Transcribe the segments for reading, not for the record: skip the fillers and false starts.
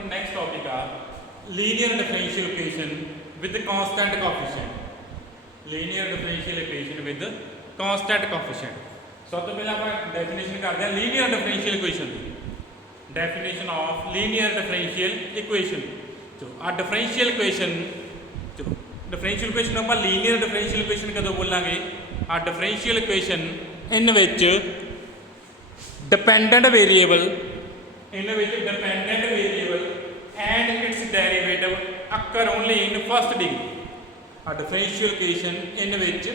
कोल next topic आ linear differential equation with constant coefficient. Linear differential equation with constant coefficient. सब तो पहले आप डेफिनेशन करते हैं लीनियर डिफरेंशियल इक्वेशन की। Definition of linear differential equation. जो आ डिफरेंशियल इक्वेशन चलो डिफरेंशियल इक्वेशन आप लीनियर डिफरेंशियल इक्वेशन कदों बोलांगे आ differential equation in which dependent variable and its derivative occur only in first degree. A differential equation in which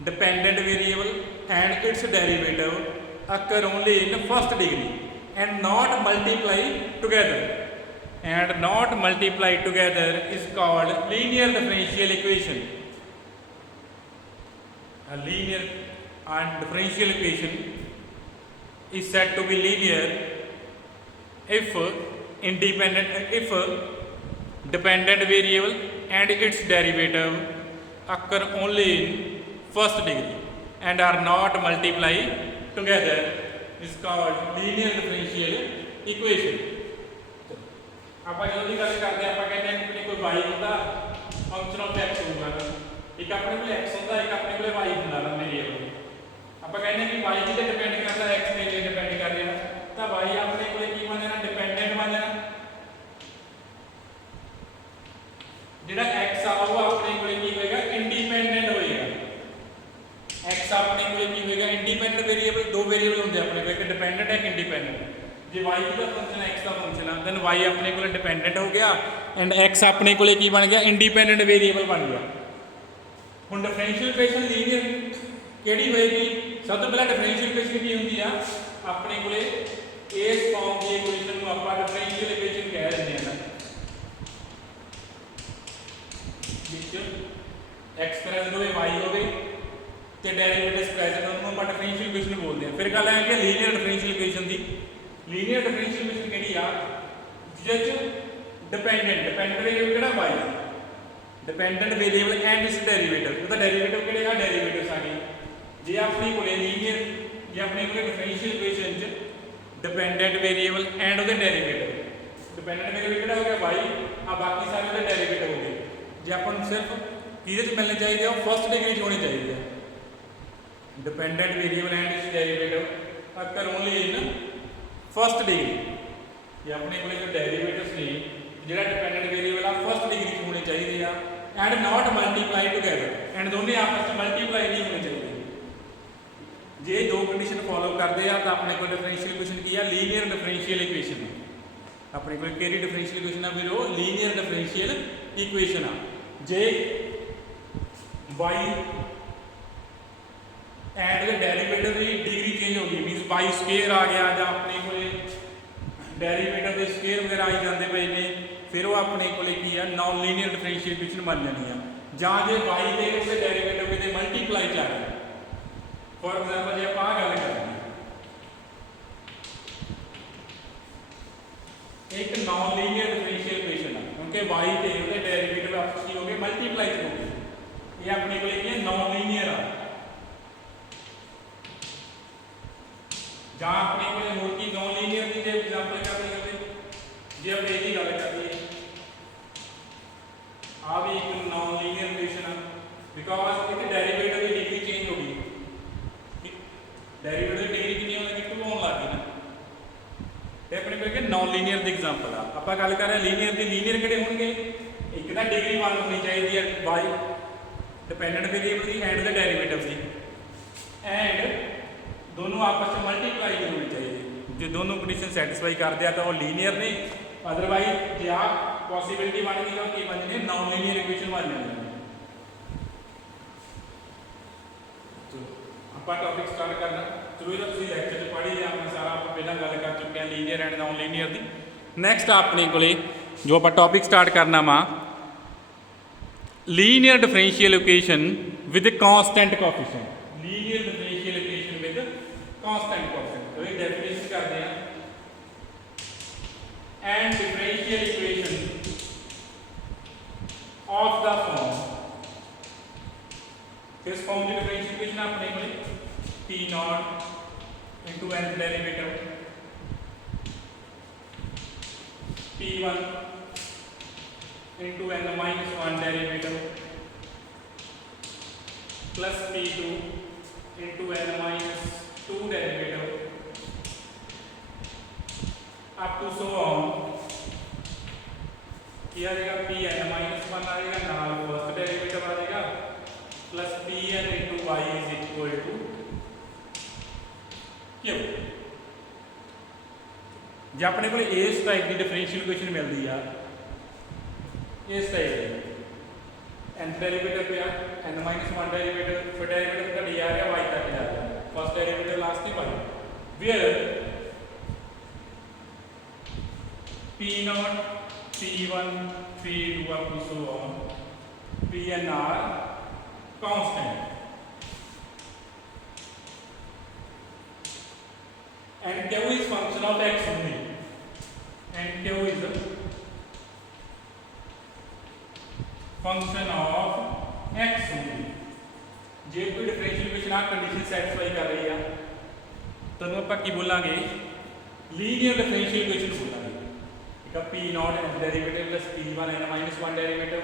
dependent variable and its derivative occur only in first degree and not multiply together. And not multiply together is called linear differential equation. A linear and differential equation is said to be linear if dependent variable and its derivative occur only in first degree and are not multiply together is called linear differential equation. ਆਪਾਂ ਜਦੋਂ ਦੀ ਗੱਲ ਕਰਦੇ ਆਪਾਂ ਕਹਿੰਦੇ ਹਾਂ ਕਿ ਕੋਈ y ਹੁੰਦਾ ਫੰਕਸ਼ਨ ਆਫ x ਹੋਊਗਾ ਇੱਕ ਆਪਣੇ ਕੋਲ x ਹੁੰਦਾ ਇੱਕ ਆਪਣੇ ਕੋਲ y ਹੁੰਦਾ ਨਾ ਵੇਰੀਏਬਲ ਆਪਾਂ ਕਹਿੰਦੇ ਕਿ y ਤੇ ਡਿਪੈਂਡ ਕਰਦਾ x ਤੇ ਡਿਪੈਂਡ ਕਰ ਰਿਹਾ ਤਾਂ y ਆਪਣੇ ਕੋਲ ਕੀ ਬਣ ਜਾਣਾ ਡਿਪੈਂਡੈਂਟ ਬਣ ਜਾਣਾ ਜਿਹੜਾ x ਆ ਉਹ ਆਪਣੇ ਕੋਲ ਕੀ ਹੋਏਗਾ ਇੰਡੀਪੈਂਡੈਂਟ ਹੋਏਗਾ x ਆਪਣੇ ਕੋਲ ਕੀ ਹੋਏਗਾ ਇੰਡੀਪੈਂਡੈਂਟ ਵੇਰੀਏਬਲ ਦੋ ਵੇਰੀਏਬਲ ਹੁੰਦੇ ਆਪਣੇ ਕੋਲ ਇੱਕ ਡਿਪੈਂਡੈਂਟ ਹੈ ਇੱਕ ਇੰਡੀਪੈਂਡੈਂਟ ਜੇ y ਦਾ ਫੰਕਸ਼ਨ x ਦਾ ਫੰਕਸ਼ਨ ਆ ਦੈਨ y ਆਪਣੇ ਕੋਲ ਡਿਪੈਂਡੈਂਟ ਹੋ ਗਿਆ ਐਂਡ x ਆਪਣੇ ਕੋਲ ਕੀ ਬਣ ਗਿਆ ਇੰਡੀਪੈਂਡੈਂਟ ਵੇਰੀਏਬਲ ਬਣ ਗਿਆ ਹੁਣ ਡਿਫਰੈਂਸ਼ੀਅਲ ਇਕੁਏਸ਼ਨ ਲੀਨੀਅਰ ਕਿਹੜੀ ਹੋਏਗੀ ਸਭ ਤੋਂ ਪਹਿਲਾਂ ਡਿਫਰੈਂਸ਼ੀਅਲ ਇਕੁਏਸ਼ਨ ਕੀ ਹੁੰਦੀ ਆ ਆਪਣੇ ਕੋਲੇ ਇਸ ਫਾਰਮ ਦੀ ਇਕੁਏਸ਼ਨ ਨੂੰ ਆਪਾਂ ਡਿਫਰੈਂਸ਼ੀਅਲ ਇਕੁਏਸ਼ਨ ਕਹਿ ਦਿੰਦੇ ਹਾਂ ਵਿੱਚ x ਪ੍ਰੈਜ਼ੈਂਟ ਹੋਵੇ y ਹੋਵੇ ਤੇ ਡੈਰੀਵੇਟਿਵਸ ਪ੍ਰੈਜ਼ੈਂਟ ਉਹਨੂੰ ਆਪਾਂ ਡਿਫਰੈਂਸ਼ੀਅਲ ਇਕੁਏਸ਼ਨ ਬੋਲਦੇ ਹਾਂ ਫਿਰ ਗੱਲ ਆਏ ਕਿ ਲੀਨੀਅਰ ਡਿਫਰੈਂਸ਼ੀਅਲ ਇਕੁਏਸ਼ਨ ਦੀ ਲੀਨੀਅਰ ਡਿਫਰੈਂਸ਼ੀਅਲ ਇਕੁਏਸ਼ਨ ਕਿਹੜੀ ਆ ਜਿਹਦੇ ਚ ਡਿਪੈਂਡੈਂਟ ਵੇਰੀਏਬਲ ਕਿਹੜਾ y dependent variable and it's derivative ਉਹਦਾ ਡੈਰੀਵੇਟਿਵ ਕਿਹੜਾ ਡੈਰੀਵੇਟਿਵਸ ਆ ਗਏ ਜੇ ਆਪਣੇ ਕੋਲੇ ਲੀਨੀਅਰ ਜੇ ਆਪਣੇ ਕੋਲੇ ਡਿਫਰੈਂਸ਼ੀਅਲ ਇਕੁਏਸ਼ਨ ਚ डिपेंडेंट वेरिएबल एंड ਉਹਦੇ ਡੈਰੀਵੇਟਿਵ डिपेंडेंट वेरिएबल ਕਿਹੜਾ ਹੋ ਗਿਆ y ਆ ਬਾਕੀ ਸਾਰੇ ਉਹਦੇ ਡੈਰੀਵੇਟਿਵ ਹੋ ਗਏ ਜੇ ਆਪਾਂ ਨੂੰ ਸਿਰਫ ਕਿਹਦੇ ਚ ਮਿਲਣੇ ਚਾਹੀਦੇ ਆ ਉਹ ਫਸਟ ਡਿਗਰੀ ਚ ਹੋਣੇ ਚਾਹੀਦੇ ਆ dependent variable and it's derivative occur only in first degree ਜੇ ਆਪਣੇ ਕੋਲੇ ਜੋ ਡੈਰੀਵੇਟਿਵਸ ਨੇ ਜਿਹੜਾ डिपेंडेंट वेरिएबल ਆ फर्स्ट डिग्री ਚ ਹੋਣੇ ਚਾਹੀਦੇ ਆ and not multiply together and दोनों आपस में मल्टीप्लाई नहीं होने चाहिए जे दो कंडीशन फॉलो करते हैं तो अपने को डिफरेंशियल इक्वेशन की है लीनियर डिफरेंशियल इक्वेशन अपने को केरी डिफरेंशियल इक्वेशन है फिर वो लीनियर डिफरेंशियल इक्वेशन आ जे y एंड द डेरिवेटिव की डिग्री चेंज हो गई मीनस y स्क्वायर आ गया या अपने को डेरिवेटिव के स्क्वायर वगैरह आई जाते पे ने फिर वो अपने को की है नॉन लीनियर डिफरेंशियल इक्वेशन बन जानी है ਜਾਂ ਜੇ y ਦੇ ਉਹਦੇ ਡੈਰੀਵੇਟਿਵ ਕਿਤੇ ਮਲਟੀਪਲਾਈ ਚ ਆ ਗਿਆ ਫੋਰ ਐਗਜ਼ਾਮਪਲ ਜੇ ਆਪਾਂ ਗੱਲ ਕਰੀਏ ਇੱਕ ਨॉन ਲੀਨੀਅਰ ਡਿਫਰੈਂਸ਼ੀਅਲ ਇਕੁਏਸ਼ਨ ਹੈ ਕਿਉਂਕਿ y ਤੇ ਉਹਦੇ ਡੈਰੀਵੇਟਿਵ ਆਪਸ ਕੀ ਹੋ ਗਏ ਮਲਟੀਪਲਾਈ ਹੋ ਗਏ ਇਹ ਆਪਣੇ ਕੋਲ ਕੀ ਹੈ ਨॉन ਲੀਨੀਅਰ ਆ ਜਾਂ ਆਪਣੇ ਕੋਲ ਹੋਰ ਕੀ ਨॉन ਲੀਨੀਅਰ ਦੀ ਜੇ ਐਗਜ਼ਾਮਪਲ ਕਰਦੇ ਜੇ ਆਪਾਂ ਇਹਦੀ ਗੱਲ ਕਰੀਏ आ भी एक नॉन लीनियर इक्वेशन है बिकॉज इसके डेरिवेटिव की डिग्री चेंज हो गई डेरिवेटिव की डिग्री कितनी होने की 2 होने लग गई ना ये अपने को नॉन लीनियर दी एग्जांपल आ ਆਪਾਂ ਗੱਲ ਕਰ ਰਹੇ ਲੀਨੀਅਰ ਦੀ ਲੀਨੀਅਰ ਕਿਹੜੇ ਹੋਣਗੇ ਇੱਕ ਤਾਂ ਡਿਗਰੀ 1 ਹੋਣੀ ਚਾਹੀਦੀ ਹੈ y dependent variable the and the derivative the and दोनों आपस में मल्टीप्लाई होनी चाहिए जो दोनों कंडीशन सैटिस्फाई करते हैं तो वो लीनियर ने अदरवाइज जे आ पॉसिबिलिटी बन गई कि बन जाए नॉन लीनियर इक्वेशन बन जाए तो ਆਪਾਂ टॉपिक स्टार्ट करना चलो ये ਤੁਸੀਂ ਲੈਕਚਰ ਚ ਪੜ੍ਹੀ ਜਾਂ ਆਪਾਂ ਸਾਰਾ ਆਪਾਂ ਪਹਿਲਾਂ ਗੱਲ ਕਰ ਚੁੱਕੇ ਹਾਂ linear and ਨॉन linear the next ਆਪਣੇ ਕੋਲੇ ਜੋ ਆਪਾਂ ਟੌਪਿਕ ਸਟਾਰਟ ਕਰਨਾ ਵਾ linear differential equation with constant coefficient linear differential equation with constant coefficient तो ये डेफिनेशन करते हैं and differential equation of the form किस फॉर्म की डिफरेंशियल इक्वेशन अपने को p not into nth derivative P1 into n minus 1 derivative plus P2 into n minus 2 derivative up to so on। किया जाएगा Pn minus 1 आ जाएगा, नाल first derivative आ जाएगा plus Pn into y is equal to Q। जे अपने को इस type की differential equation मिलती है, इस टाइप की n डेरिवेटिव पे n minus 1 डेरिवेटिव, फिर डेरिवेटिव का डी आ रहा है y तक जा रहा है, फर्स्ट डेरिवेटिव लास्ट में y, where P0 P1 P2 up to so on Pn are constant and Q is function of x only, and Q is a function of x only। जे कोई differential equation आ condition satisfy कर रही है तो आप की बोलांगे linear differential equation बोलांगे। ठीक है, P0 derivative plus P1 n minus 1 derivative,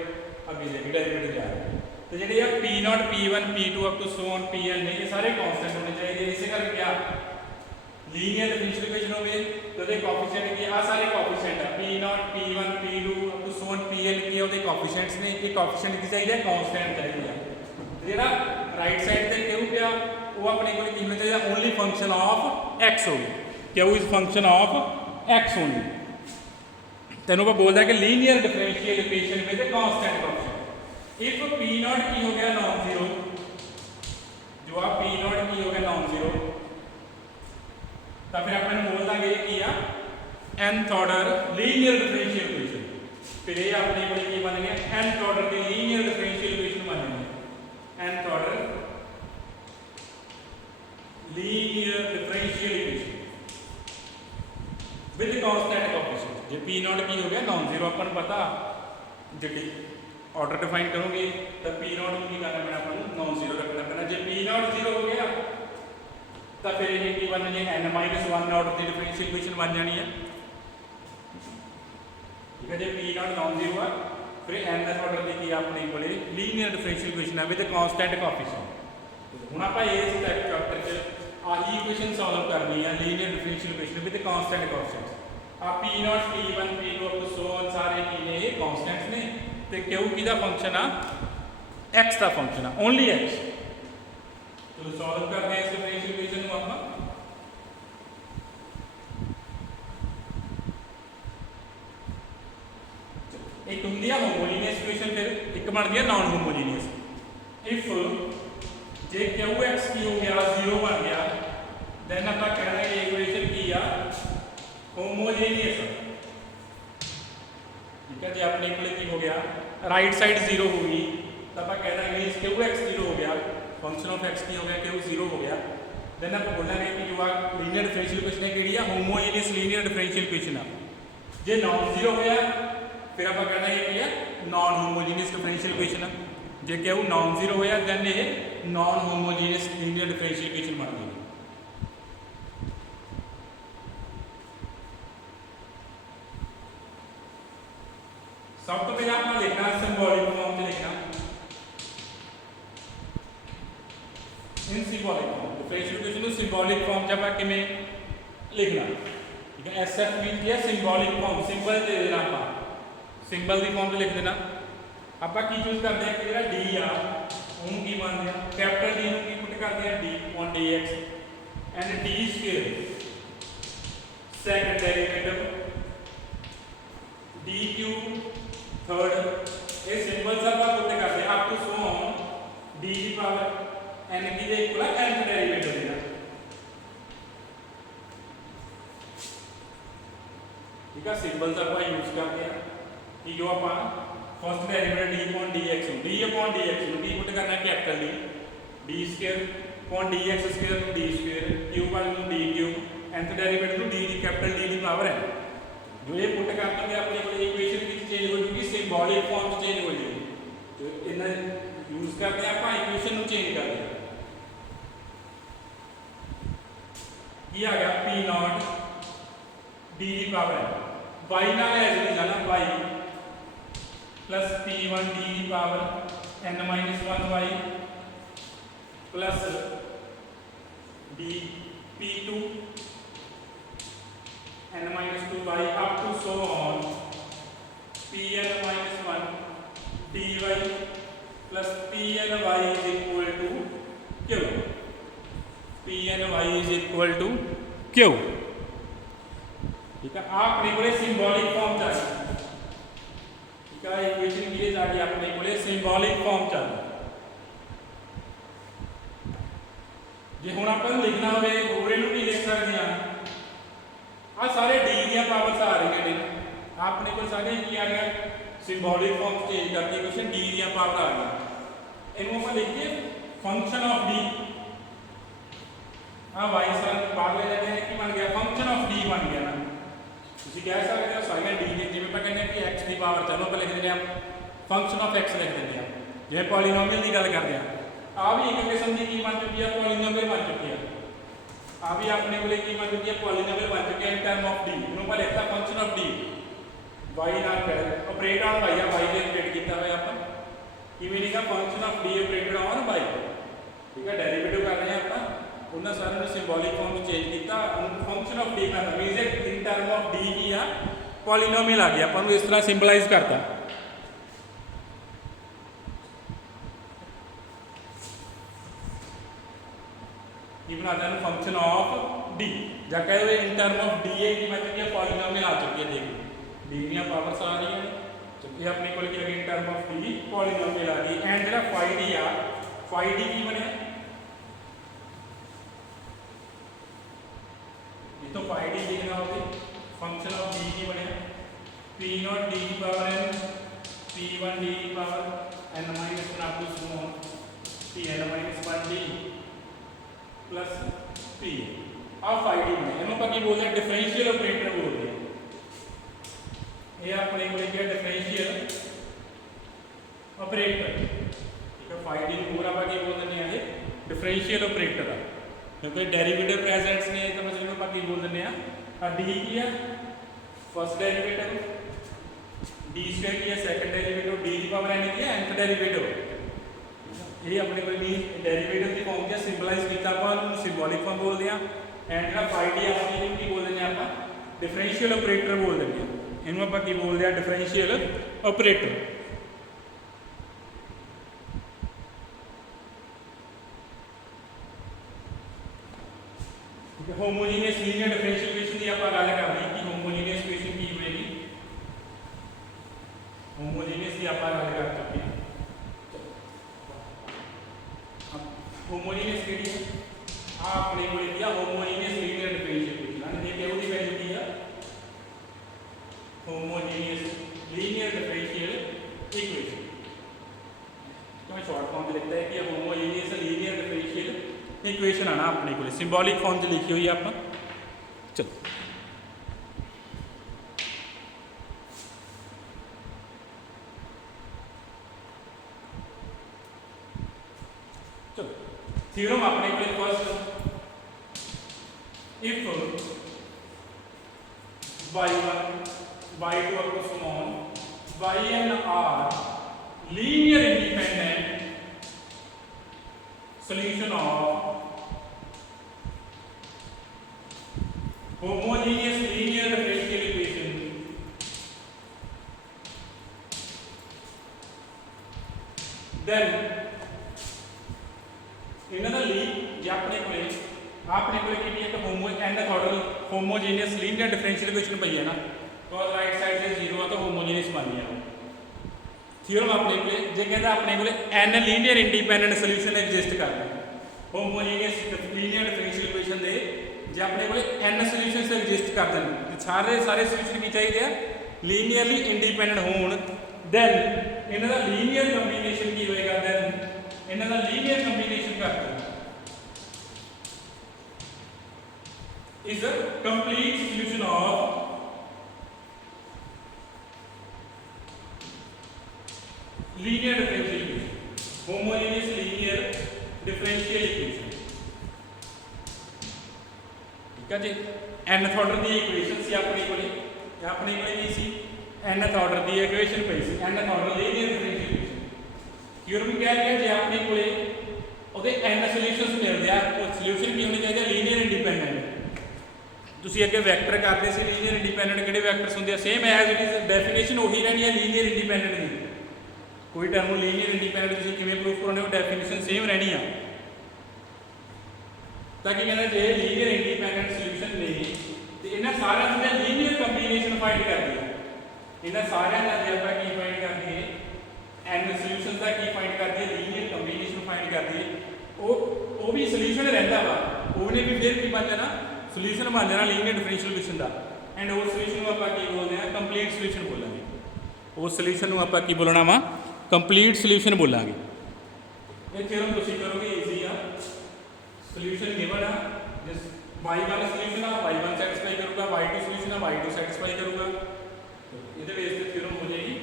अभी ये डेरिवेटिव जा रहा है तो जेडे ये P0 P1 P2 up to so on Pn ने ये सारे कांस्टेंट होने चाहिए। इसे करके क्या लीनियर डिफरेंशियल इक्वेशन हो गए तो दे कोएफिशिएंट के आ सारे कोएफिशिएंट है P0 P1 P2 up to so on Pn के ਉਹਦੇ कोएफिशिएंट्स ने ये कोएफिशिएंट की चाहिए कांस्टेंट चाहिए। जेड़ा राइट साइड ते क्यों पिया वो अपने को की होना चाहिए ओनली फंक्शन ऑफ x हो गया, क्यों is function of x only. तेनों को बोलता है कि linear differential equation with constant coefficient if P0 की हो गया नॉन जीरो, जो आप P0 की हो गया नॉन जीरो तो फिर अपन बोल देंगे कि या nth order linear differential equation, फिर ये अपने को की बन गया nth ऑर्डर की लीनियर डिफरेंशियल इक्वेशन बन गई nth order linear differential equation with constant coefficient. J P0 की हो गया नॉन जीरो अपन पता जी ऑर्डर डिफाइन करोगे तो P0 की करना पैना अपन नॉन जीरो रखना पैना। जे P0 जीरो हो गया तो फिर ये की बन जाए n minus 1 ऑर्डर की डिफरेंशियल इक्वेशन बन जानी है। ठीक है, जे P0 नॉन जीरो है फिर n ऑर्डर की अपने को लीनियर डिफरेंशियल इक्वेशन है विद कांस्टेंट कोएफिशिएंट। हुण आप इस चैप्टर च आही इक्वेशन सॉल्व करनी है linear differential equation with constant coefficient. आ P0 P1 P2 up to सो ऑन सारे की ने कांस्टेंट्स ने ते Q की दा फंक्शन आ x दा फंक्शन आ ओनली x। तो सॉल्व करते हैं इस डिफरेंशियल इक्वेशन को आप एक होंगी है होमोजीनियस इक्वेशन, फिर एक बनती है non homogeneous. If J Qx की हो गया जीरो बन गया देन आप कह रहे हैं इक्वेशन की आ होमोजीनियस। ठीक है जी, अपने को की हो गया राइट साइड जीरो होगी तो आप कह रहे हैं Qx जीरो हो गया, फंक्शन ऑफ x की हो गया Q जीरो हो गया, देन आप बोलेंगे कि जो लीनियर डिफरेंशियल इक्वेशन है केड़ी है होमोजीनियस लीनियर डिफरेंशियल इक्वेशन है। जे नॉन जीरो होया फिर आप कहना है कि ये नॉन होमोजीनियस डिफरेंशियल इक्वेशन है। जे Q नॉन जीरो होया देन ये non homogeneous linear differential equation बन गई। सब तो पहले आप लिखना सिंबॉलिक फॉर्म में लिखना इन सिंबॉलिक फॉर्म डिफरेंशियल इक्वेशन को सिंबॉलिक फॉर्म जब आप किमें लिखना। ठीक है, SF मीन किया सिंबॉलिक फॉर्म, सिंबल दे देना आप सिंबल की फॉर्म लिख देना। आप की चूज करते हैं कि जो डी आ की बन गया कैपिटल डी की पुट करते हैं d on dx एंड d square second derivative dq third ये सिंबल सब आप पुट करते हैं up to so on d की पावर n की जे इक्वल nth डेरिवेटिव देना। ठीक है, सिंबल सब आप यूज करते हैं कि जो आप first derivative d upon dx d upon dx d put करना है capital d square upon dx square d square q वाले ਨੂੰ dq nth डेरिवेटिव ਨੂੰ d ਦੀ कैपिटल d ਦੀ पावर है। जो ये पुट करते हैं अपने को इक्वेशन की चेंज हो जाएगी, सिंबॉलिक फॉर्म चेंज हो जाएगी। तो इन्हें यूज करते हैं आप इक्वेशन ਨੂੰ चेंज करते हैं। ये आ गया P0 d की पावर है y ਨਾਲ ਐਜ਼ ਨਹੀਂ ਜਾਣਾ y प्लस p1 d की power n minus 1y plus d p2 n minus 2y up to so on pn minus 1 dy plus pny is equal to q pny is equal to q ठीक है आपने बोले symbolic form चाहिए ठीक है equation के लिए जाके आपने बोले सिंबॉलिक फॉर्म चाहिए जे हुण अपन लिखना होवे ओरे नु की लिख सकते हैं आ सारे d दी पावर्स आ रही हैं आपने को सारे की आ गया सिंबॉलिक फॉर्म चेंज करके क्वेश्चन d दी पावर आ गई इनको अपन लिखिए फंक्शन ऑफ d आ y सर बाद ले जाते हैं कि बन गया फंक्शन ऑफ d बन गया ना ਤੁਸੀਂ ਕਹਿ ਸਕਦੇ ਹੋ ਸਾਰੀਆਂ d ਦੇ ਜਿਵੇਂ ਆਪਾਂ ਕਹਿੰਦੇ ਆ ਕਿ x ਦੀ ਪਾਵਰ ਚਲੋ ਆਪਾਂ ਲਿਖ ਦਿੰਦੇ ਆ ਫੰਕਸ਼ਨ ਆਫ x ਲਿਖ ਦਿੰਦੇ ਆ ਜਿਵੇਂ ਪੋਲੀਨੋਮੀਅਲ ਦੀ ਗੱਲ ਕਰਦੇ ਆ ਆ ਵੀ ਇੱਕ ਕਿਸਮ ਦੀ ਕੀ ਬਣ ਚੁੱਕੀ ਆ ਪੋਲੀਨੋਮੀਅਲ ਬਣ ਚੁੱਕੀ ਆ ਆ ਵੀ ਆਪਣੇ ਕੋਲੇ ਕੀ ਬਣ ਚੁੱਕੀ ਆ ਪੋਲੀਨੋਮੀਅਲ ਬਣ ਚੁੱਕੀ ਆ ਇਨ ਟਰਮ ਆਫ d ਇਹਨੂੰ ਆਪਾਂ ਲਿਖਤਾ ਫੰਕਸ਼ਨ ਆਫ d y ਨਾਲ ਆਪਰੇਟ ਔਨ y ਆ y ਦੇ ਆਪਰੇਟ ਕੀਤਾ ਹੋਇਆ ਆਪਾਂ ਕਿਵੇਂ ਲਿਖਾ function of d operated on y ਠੀਕ ਹੈ ਡੈਰੀਵੇਟਿਵ ਕਰ ਰਹੇ ਆ ਆਪਾਂ ਉਹਨਾਂ ਸਾਰਿਆਂ ਨੂੰ ਸਿੰਬੋਲਿਕ ਫਾਰਮ ਚ ਚੇਂਜ ਕੀਤਾ ਫੰਕਸ਼ਨ ਆਫ d ਕਰਨਾ means in term of d ਕੀ ਆ ਪੋਲੀਨੋਮੀਅਲ ਆ ਗਿਆ ਆਪਾਂ ਨੂੰ ਇਸ ਤਰ੍ਹਾਂ ਸਿੰਬਲਾਈਜ਼ ਕਰਤਾ ये बनाता है फंक्शन ऑफ d या कह दो इन टर्म ऑफ d है कि मतलब ये पॉलीनोमियल आ चुकी है देखो d दी पावर्स आ रही है तो ये अपने को लिखिए in term of d polynomial आ गई एंड जेड़ा phi d आ phi d की बने ये तो phi d लिखना होगा फंक्शन ऑफ d की बने p0 d की पावर n p1 d की power n minus 1 up to small pn minus 1 d plus p आप phi d बने ਇਹਨੂੰ ਆਪਾਂ ਕੀ ਬੋਲਦੇ ਆ ਡਿਫਰੈਂਸ਼ੀਅਲ ਆਪਰੇਟਰ ਬੋਲਦੇ ਆ ਇਹ ਆਪਣੇ ਕੋਲ ਕੀ ਹੈ ਡਿਫਰੈਂਸ਼ੀਅਲ ਆਪਰੇਟਰ ਠੀਕ ਹੈ phi d ਨੂੰ ਹੋਰ ਆਪਾਂ ਕੀ ਬੋਲ ਦਿੰਦੇ ਆ ਇਹ ਡਿਫਰੈਂਸ਼ੀਅਲ ਆਪਰੇਟਰ ਆ ਕਿਉਂਕਿ ਡੈਰੀਵੇਟਿਵ ਪ੍ਰੈਜ਼ੈਂਟਸ ਨੇ ਤਾਂ ਮਤਲਬ ਆਪਾਂ ਕੀ ਬੋਲ ਦਿੰਦੇ ਆ ਆ d ਕੀ ਆ ਫਸਟ ਡੈਰੀਵੇਟਿਵ d ਸਕੁਅਰ ਕੀ ਹੈ ਸੈਕੰਡ ਡੈਰੀਵੇਟਿਵ d ਦੀ ਪਾਵਰ n ਕੀ ਹੈ nth ਡੈਰੀਵੇਟਿਵ ये अपने को मीन डेरिवेटिव की फॉर्म क्या सिंबलाइज किया अपन सिंबॉलिक फॉर्म बोल दिया एंड जेड़ा phi d अपने की बोल देंगे अपन डिफरेंशियल ऑपरेटर बोल देंगे इनको अपन की बोल दिया differential operator homogeneous linear differential equation की अपन गल कर रहे हैं कि होमोजेनियस इक्वेशन की होगी होमोजेनियस की अपन गल कर चुके हैं होमोजेनियस केड़ी है आ अपने को लिखिया होमोजेनियस लीनियर डिफरेंशियल इक्वेशन ये केहू दी वैल्यू की है होमोजेनियस लीनियर डिफरेंशियल इक्वेशन तो मैं शॉर्ट फॉर्म में लिखता है कि होमोजेनियस लीनियर डिफरेंशियल इक्वेशन आना अपने को सिंबॉलिक फॉर्म में लिखी हुई है आप चलो थ्योरम अपने को first if y1 y2 up to small yn are linear independent solution of homogeneous linear differential equation then इन्होंने ली जे अपने को की एक homo nth order homogeneous linear differential equation पई है ना तो राइट साइड से 0 है तो होमोजेनियस बन गया थ्योरम अपने को जे कहता अपने को n linear independent solution exist करता है होमोजेनियस लीनियर डिफरेंशियल इक्वेशन दे जे अपने को n सॉल्यूशंस एग्जिस्ट करते हैं सारे सॉल्यूशन की चाहिए लीनियरली इंडिपेंडेंट होण देन इनका लीनियर कॉम्बिनेशन की होएगा देन इनका लीनियर कॉम्बिनेशन करते हैं is a complete solution of linear differential equation homogeneous linear differential equation ठीक है जी nth ऑर्डर की इक्वेशन सी अपने को अपने को सी nth ऑर्डर की इक्वेशन पई सी nth order linear differential equation क्यूरम कह रहा है जो अपने को n सोल्यूशनस मिलते हैं सोल्यूशन की होनी चाहिए लीनियर इंडिपेंडेंट तुसी अगे वैक्टर करते सी लीनियर इंडिपेंडेंट किहड़े वैक्टर्स होंदे same as it is definition वही रहनी है लीनियर इंडिपेंडेंट की कोई टर्म लीनियर इंडिपेंडेंट तुसी किवें प्रूफ करोगे डेफिनेशन सेम रहनी है ताकि कहना जे लीनियर इंडिपेंडेंट सोल्यूशन नहीं तो इन्हां सारिਆਂ ਦਾ लीनियर कंबीनेशन फाइंड करनी है इन्हां सारिਆਂ ਦਾ जे ਆਪਾਂ की फाइंड करनी है n सोल्यूशनस का की फाइंड करती है लीनियर कंबीनेशन फाइंड करती है वो भी सोल्यूशन रहता वा ਉਹਨੇ भी फिर की बन जाना सोल्यूशन बन जाना लीनियर डिफरेंशियल इक्वेशन का एंड उस सोल्यूशन को ਆਪਾਂ की बोलते हैं कंप्लीट सोल्यूशन बोलांगे उस सोल्यूशन को ਆਪਾਂ की बोलना वा कंप्लीट सोल्यूशन बोलांगे ये थ्योरम तुसी करोगे इजी आ सोल्यूशन गिवन है जिस y1 सोल्यूशन है y1 सैटिस्फाई करूंगा y2 सोल्यूशन है y2 सैटिस्फाई करूंगा तो इहदे बेस पे थ्योरम हो जाएगी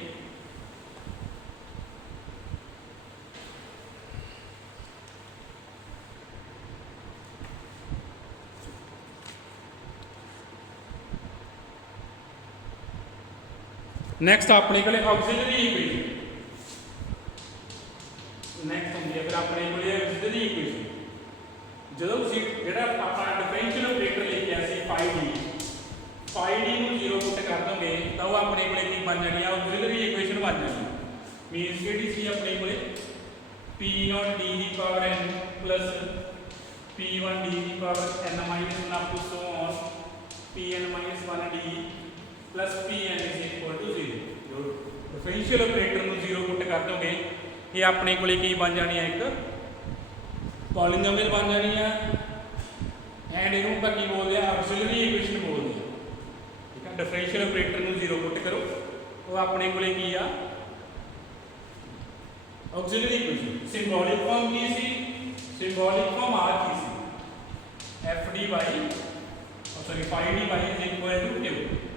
नैक्सट अपने को ऑक्सीलरी इक्वेशन नैक्सट होंगी है फिर अपने को ऑक्सीलरी इक्वेशन जो जोड़ा अपना डिफरेंशियल ऑपरेटर लिखा सी फाई डी को जीरो पुट कर दोगे तो वह अपने को बन जानी है ऑक्सीलरी इक्वेशन बन जानी मीनस कि सी अपने को पी नॉट डी की power n plus P1 D की power n minus 1 up to so on Pn minus 1 D plus Pn is equal to 0 जो डिफरेंशियल ऑपरेटर को जीरो पुट कर दोगे ये अपने को बन जानी है एक पॉलीनोमियल बन जानी है एंड इनू ਆਪਾਂ की बोलते हैं ऑक्सीलरी इक्वेशन बोलते हैं ठीक है डिफरेंशियल ऑपरेटर को जीरो पुट करो वो अपने को की आ ऑक्सीलरी इक्वेशन सिंबॉलिक फॉर्म की सी सिंबॉलिक फॉर्म आ की सी F D by sorry phi D by is equal to Q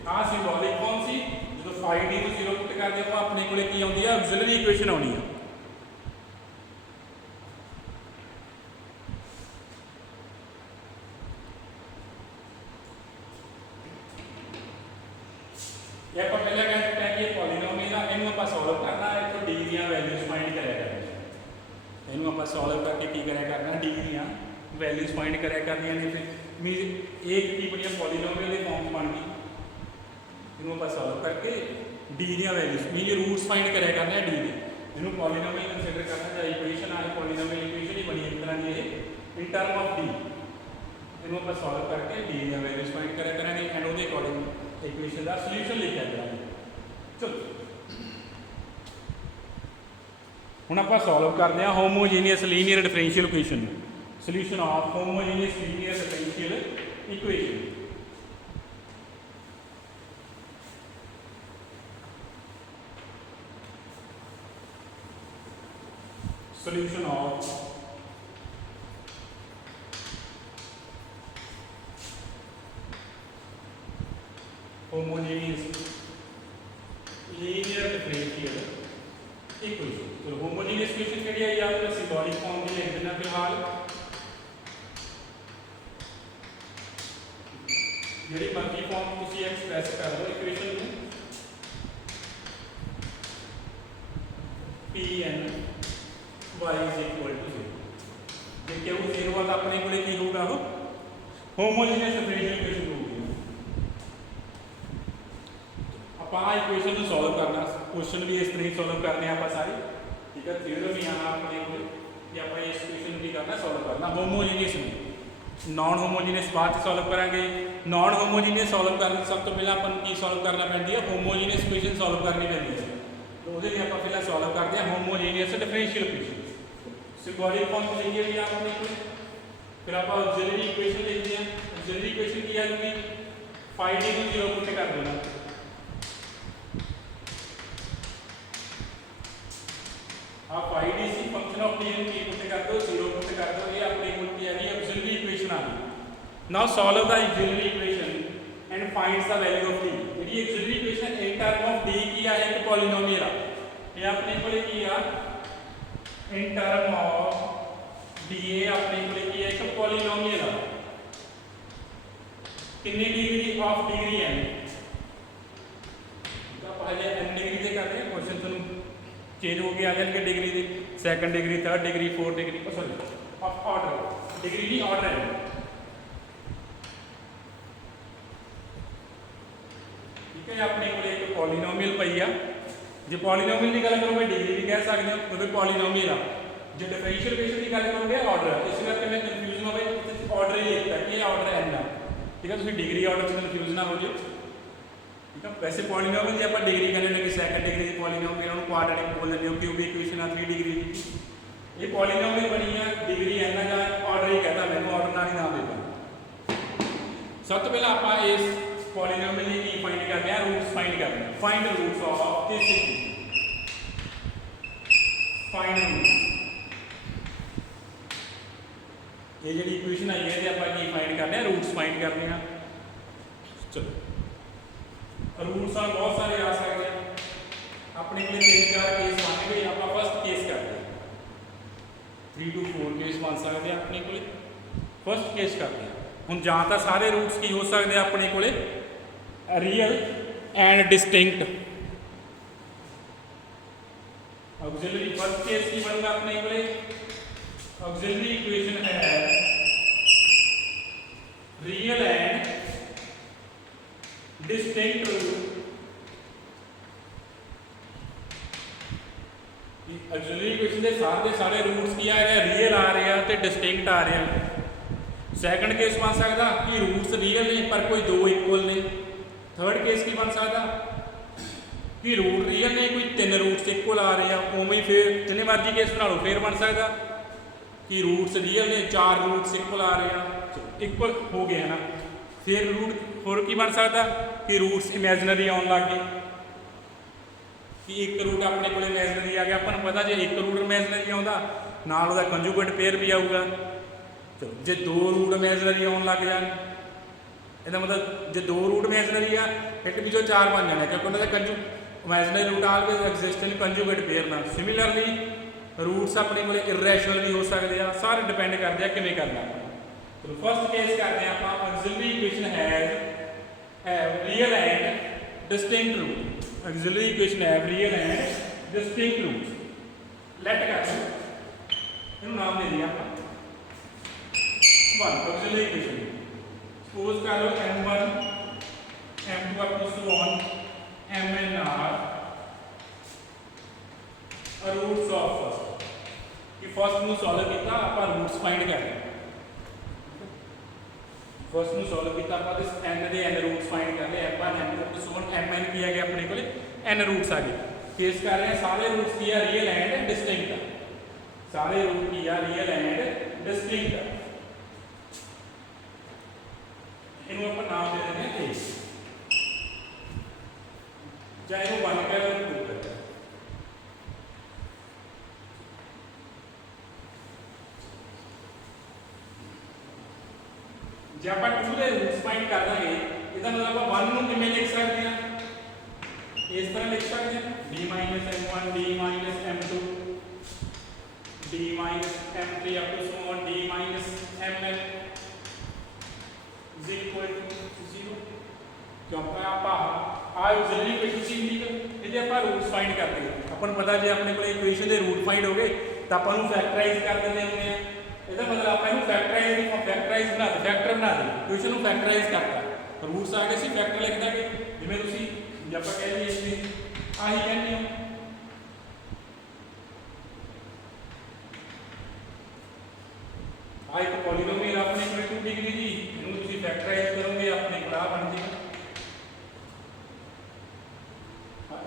आ सिंबॉलिक फॉर्म सी जो फाई डी को जीरो पुट करते हो अपने को की आती है ऑक्सीलरी इक्वेशन आनी है ये आप पहले कह सकते हैं कि ये पॉलीनोमियल है इनको आप सॉल्व करना है तो डी दी वैल्यूज फाइंड करेगा इनको आप सॉल्व करके की करेगा करना डी दी वैल्यूज फाइंड करेगा करनी है फिर मीन एक की बड़ी पॉलीनोमियल के फॉर्म बन गई इनको आप सॉल्व करके डी दी वैल्यूज मीन रूट्स फाइंड करेगा करना है डी दी इनको पॉलीनोमियल कंसीडर करना चाहे इक्वेशन आए पॉलीनोमियल इक्वेशन ही बनी एक तरह की ये इन टर्म ऑफ डी इनको आप सॉल्व करके डी दी वैल्यूज फाइंड करेगा करेंगे एंड उसके अकॉर्डिंग इक्वेशन का सोल्यूशन लिखा जाएगा चलो हुण आप सॉल्व करते हैं homogeneous linear differential equation solution of homogeneous linear differential equation solution of homogeneous linear differential equation तो homogeneous equation केड़ी है याद रखना सिंबॉलिक फॉर्म में लिख देना फिलहाल जेडी मर्जी फॉर्म तुसी एक्सप्रेस कर दो इक्वेशन में Pn y is equal to 0 जे क्यों 0 वाला अपने को की होगा वो homogeneous differential equation होगी आप इक्वेशन सॉल्व करना क्वेश्चन भी इस तरह सॉल्व करने आप सारे ठीक है थ्योरम भी यहाँ अपने को कि आप इस क्वेश्चन भी करना सॉल्व करना होमोजीनियस में नॉन होमोजीनियस बाद सॉल्व करेंगे नॉन होमोजीनियस सॉल्व करने सब तो पहले अपन की सॉल्व करना पैंती है होमोजीनियस इक्वेशन सॉल्व करनी पैंती है तो वो लिए आप फिलहाल सॉल्व करते हैं homogeneous differential equation symbolic form में लिखिए भी आपने फिर आप ऑक्सिलरी इक्वेशन लिखते हैं ऑक्सिलरी इक्वेशन की आएगी फाई डी को जीरो पुट कर देना आप फाई डी सी फंक्शन ऑफ डी की पुट कर दो जीरो पुट कर दो ये अपने को की आएगी ऑक्सिलरी इक्वेशन आ गई now solve the auxiliary equation and finds the value of D ये auxiliary equation in term of D की है एक पॉलीनोमियल है ये अपने को की है इन टर्म ऑफ डी ए अपने को की है एक पॉलीनोमियल है कितनी degree of degree n change हो के आ जाएंगे डिग्री के, second degree, third degree, fourth degree, sorry order, degree नहीं ऑर्डर है। ठीक है, अपने को एक पॉलीनोमियल पई आ, जो पॉलीनोमियल की गल करोगे डिग्री भी कह सकते हो क्योंकि पॉलीनोमियल आ, जो डिफरेंशियल इक्वेशन की गल करोगे ऑर्डर है, इस करके मैं कन्फ्यूजन हो ऑर्डर ही लिखता कि ऑर्डर एन आ। ठीक है, डिग्री ऑर्डर से कन्फ्यूज ना हो जाए। ठीक है, वैसे पॉलीनोमियल जो आप डिग्री कहने कि सैकंड डिग्री की पॉलीनोमियल उन्होंने क्वाड्रेटिक बोल देंगे क्योंकि इक्वेशन आ 3 डिग्री की, ये पॉलीनोमियल बनी है डिग्री एन का ऑर्डर ही कहता, मैंने ऑर्डर ना ही नाम देता। सब तो पहले आप इस पॉलीनोमियल की फाइंड करते हैं, रूट्स फाइंड करते हैं, find roots of this find roots. ये जी इक्वेशन आई है आप फाइंड करते हैं, रूट्स फाइंड करते हैं। चलो रूट्स आ बहुत सारे आ सकते हैं अपने को 3-4 केस बन गए, आप फर्स्ट केस करते हैं 3 to 4 केस बन सकते हैं अपने को, फर्स्ट केस करते हैं। हम जहाँ तक सारे रूट्स की हो सकते हैं अपने को real and distinct. Auxiliary first case की बनूंगा अपने को ऑक्सिलरी इक्वेशन है real and distinct root. Auxiliary equation के सारे रूट्स की आ रहे रियल आ रहे हैं तो डिस्टिंक्ट आ रहे हैं। सैकंड केस बन सकता कि रूट्स रियल ने पर कोई दो इक्वल ने। थर्ड केस की बन सकता कि रूट रियल ने कोई 3 रूट्स इक्वल आ रहे हैं, उमें फिर जिन्हें मर्जी केस बना लो। फिर बन सकता कि रूट्स रियल ने 4 रूट्स इक्वल आ रहे हैं, इक्वल हो गए है ना। फिर रूट होर की बन सकता कि रूट्स इमेजनरी आने लग गए कि एक रूट अपने को इमेजनरी आ गया। अपन पता जो एक रूट इमेजनरी आता नाल उसका कंजूगेट पेयर भी आऊगा। चलो जो 2 रूट इमेजनरी आने लग जाए, इसका मतलब जो 2 रूट इमेजनरी आ एक पिछों 4 बन जाने क्योंकि उन्होंने कंजू imaginary root always existent conjugate pair ना। सिमिलरली रूट्स अपने को इरेशनल भी हो सकते हैं, सारे डिपेंड करते हैं किमें करना। तो फर्स्ट केस करते हैं आप auxiliary equation have real and distinct root. Auxiliary equation have real and distinct root. Let कर इन नाम दे दिया आप 1 ऑक्सिलरी इक्वेशन। सपोज कर लो m1 m2 up to so on mn are roots of first कि फर्स्ट ਨੂੰ ਸੋਲਵ ਕੀਤਾ ਆਪਾਂ रूट्स फाइंड कर रहे हैं। फर्स्ट ਨੂੰ ਸੋਲਵ ਕੀਤਾ ਆਪਾਂ ਇਸ n ਦੇ n रूट्स फाइंड कर रहे हैं m1 m2 up to so on mn की आ गया अपने को n रूट्स आ गए। केस कर रहे हैं सारे रूट्स की है रियल एंड डिस्टिंक्ट, सारे रूट की है रियल एंड डिस्टिंक्ट। इनको अपन नाम दे देते हैं a, चाहे वो 1 का और 2 का। जब आप 2 के रूट्स फाइंड कर देंगे इसका मतलब आप 1 ਨੂੰ ਕਿਵੇਂ ਲਿਖ ਸਕਦੇ हैं, इस तरह लिख सकते हैं d - m1 d - m2 d - m3 up to so on d - mn is equal to 0। क्योंकि आप ऑक्सिलरी इक्वेशन सी इंटीग्रल ਇਹਦੇ ਆਪਾਂ रूट्स फाइंड करते हैं। अपन पता जे अपने को इक्वेशन ਦੇ रूट फाइंड हो गए तो अपन ਨੂੰ फैक्टराइज कर देते हैं। ਇਹਦਾ मतलब ਆਪਾਂ ਇਹਨੂੰ ਫੈਕਟਰਾਈਜ਼ ਬਣਾ ਦੇ, ਫੈਕਟਰ ਬਣਾ ਦੇ, ਇਕੁਏਸ਼ਨ ਨੂੰ ਫੈਕਟਰਾਈਜ਼ ਕਰਤਾ, ਰੂਟਸ ਆ ਗਏ ਸੀ ਫੈਕਟਰ ਲਿਖ ਦਾਂਗੇ। ਜਿਵੇਂ ਤੁਸੀਂ ਜੇ ਆਪਾਂ ਕਹਿ ਲਈਏ ਇਸ ਦੀ ਆਹੀ ਕਹਿੰਦੇ ਹੋ ਆ ਇੱਕ ਪੋਲੀਨੋਮੀਅਲ ਆਪਣੇ ਕੋਲ 2 ਡਿਗਰੀ ਦੀ, ਇਹਨੂੰ ਤੁਸੀਂ ਫੈਕਟਰਾਈਜ਼ ਕਰੋਗੇ ਆਪਣੇ ਕੋਲ ਆ ਬਣ ਜਾਏਗਾ।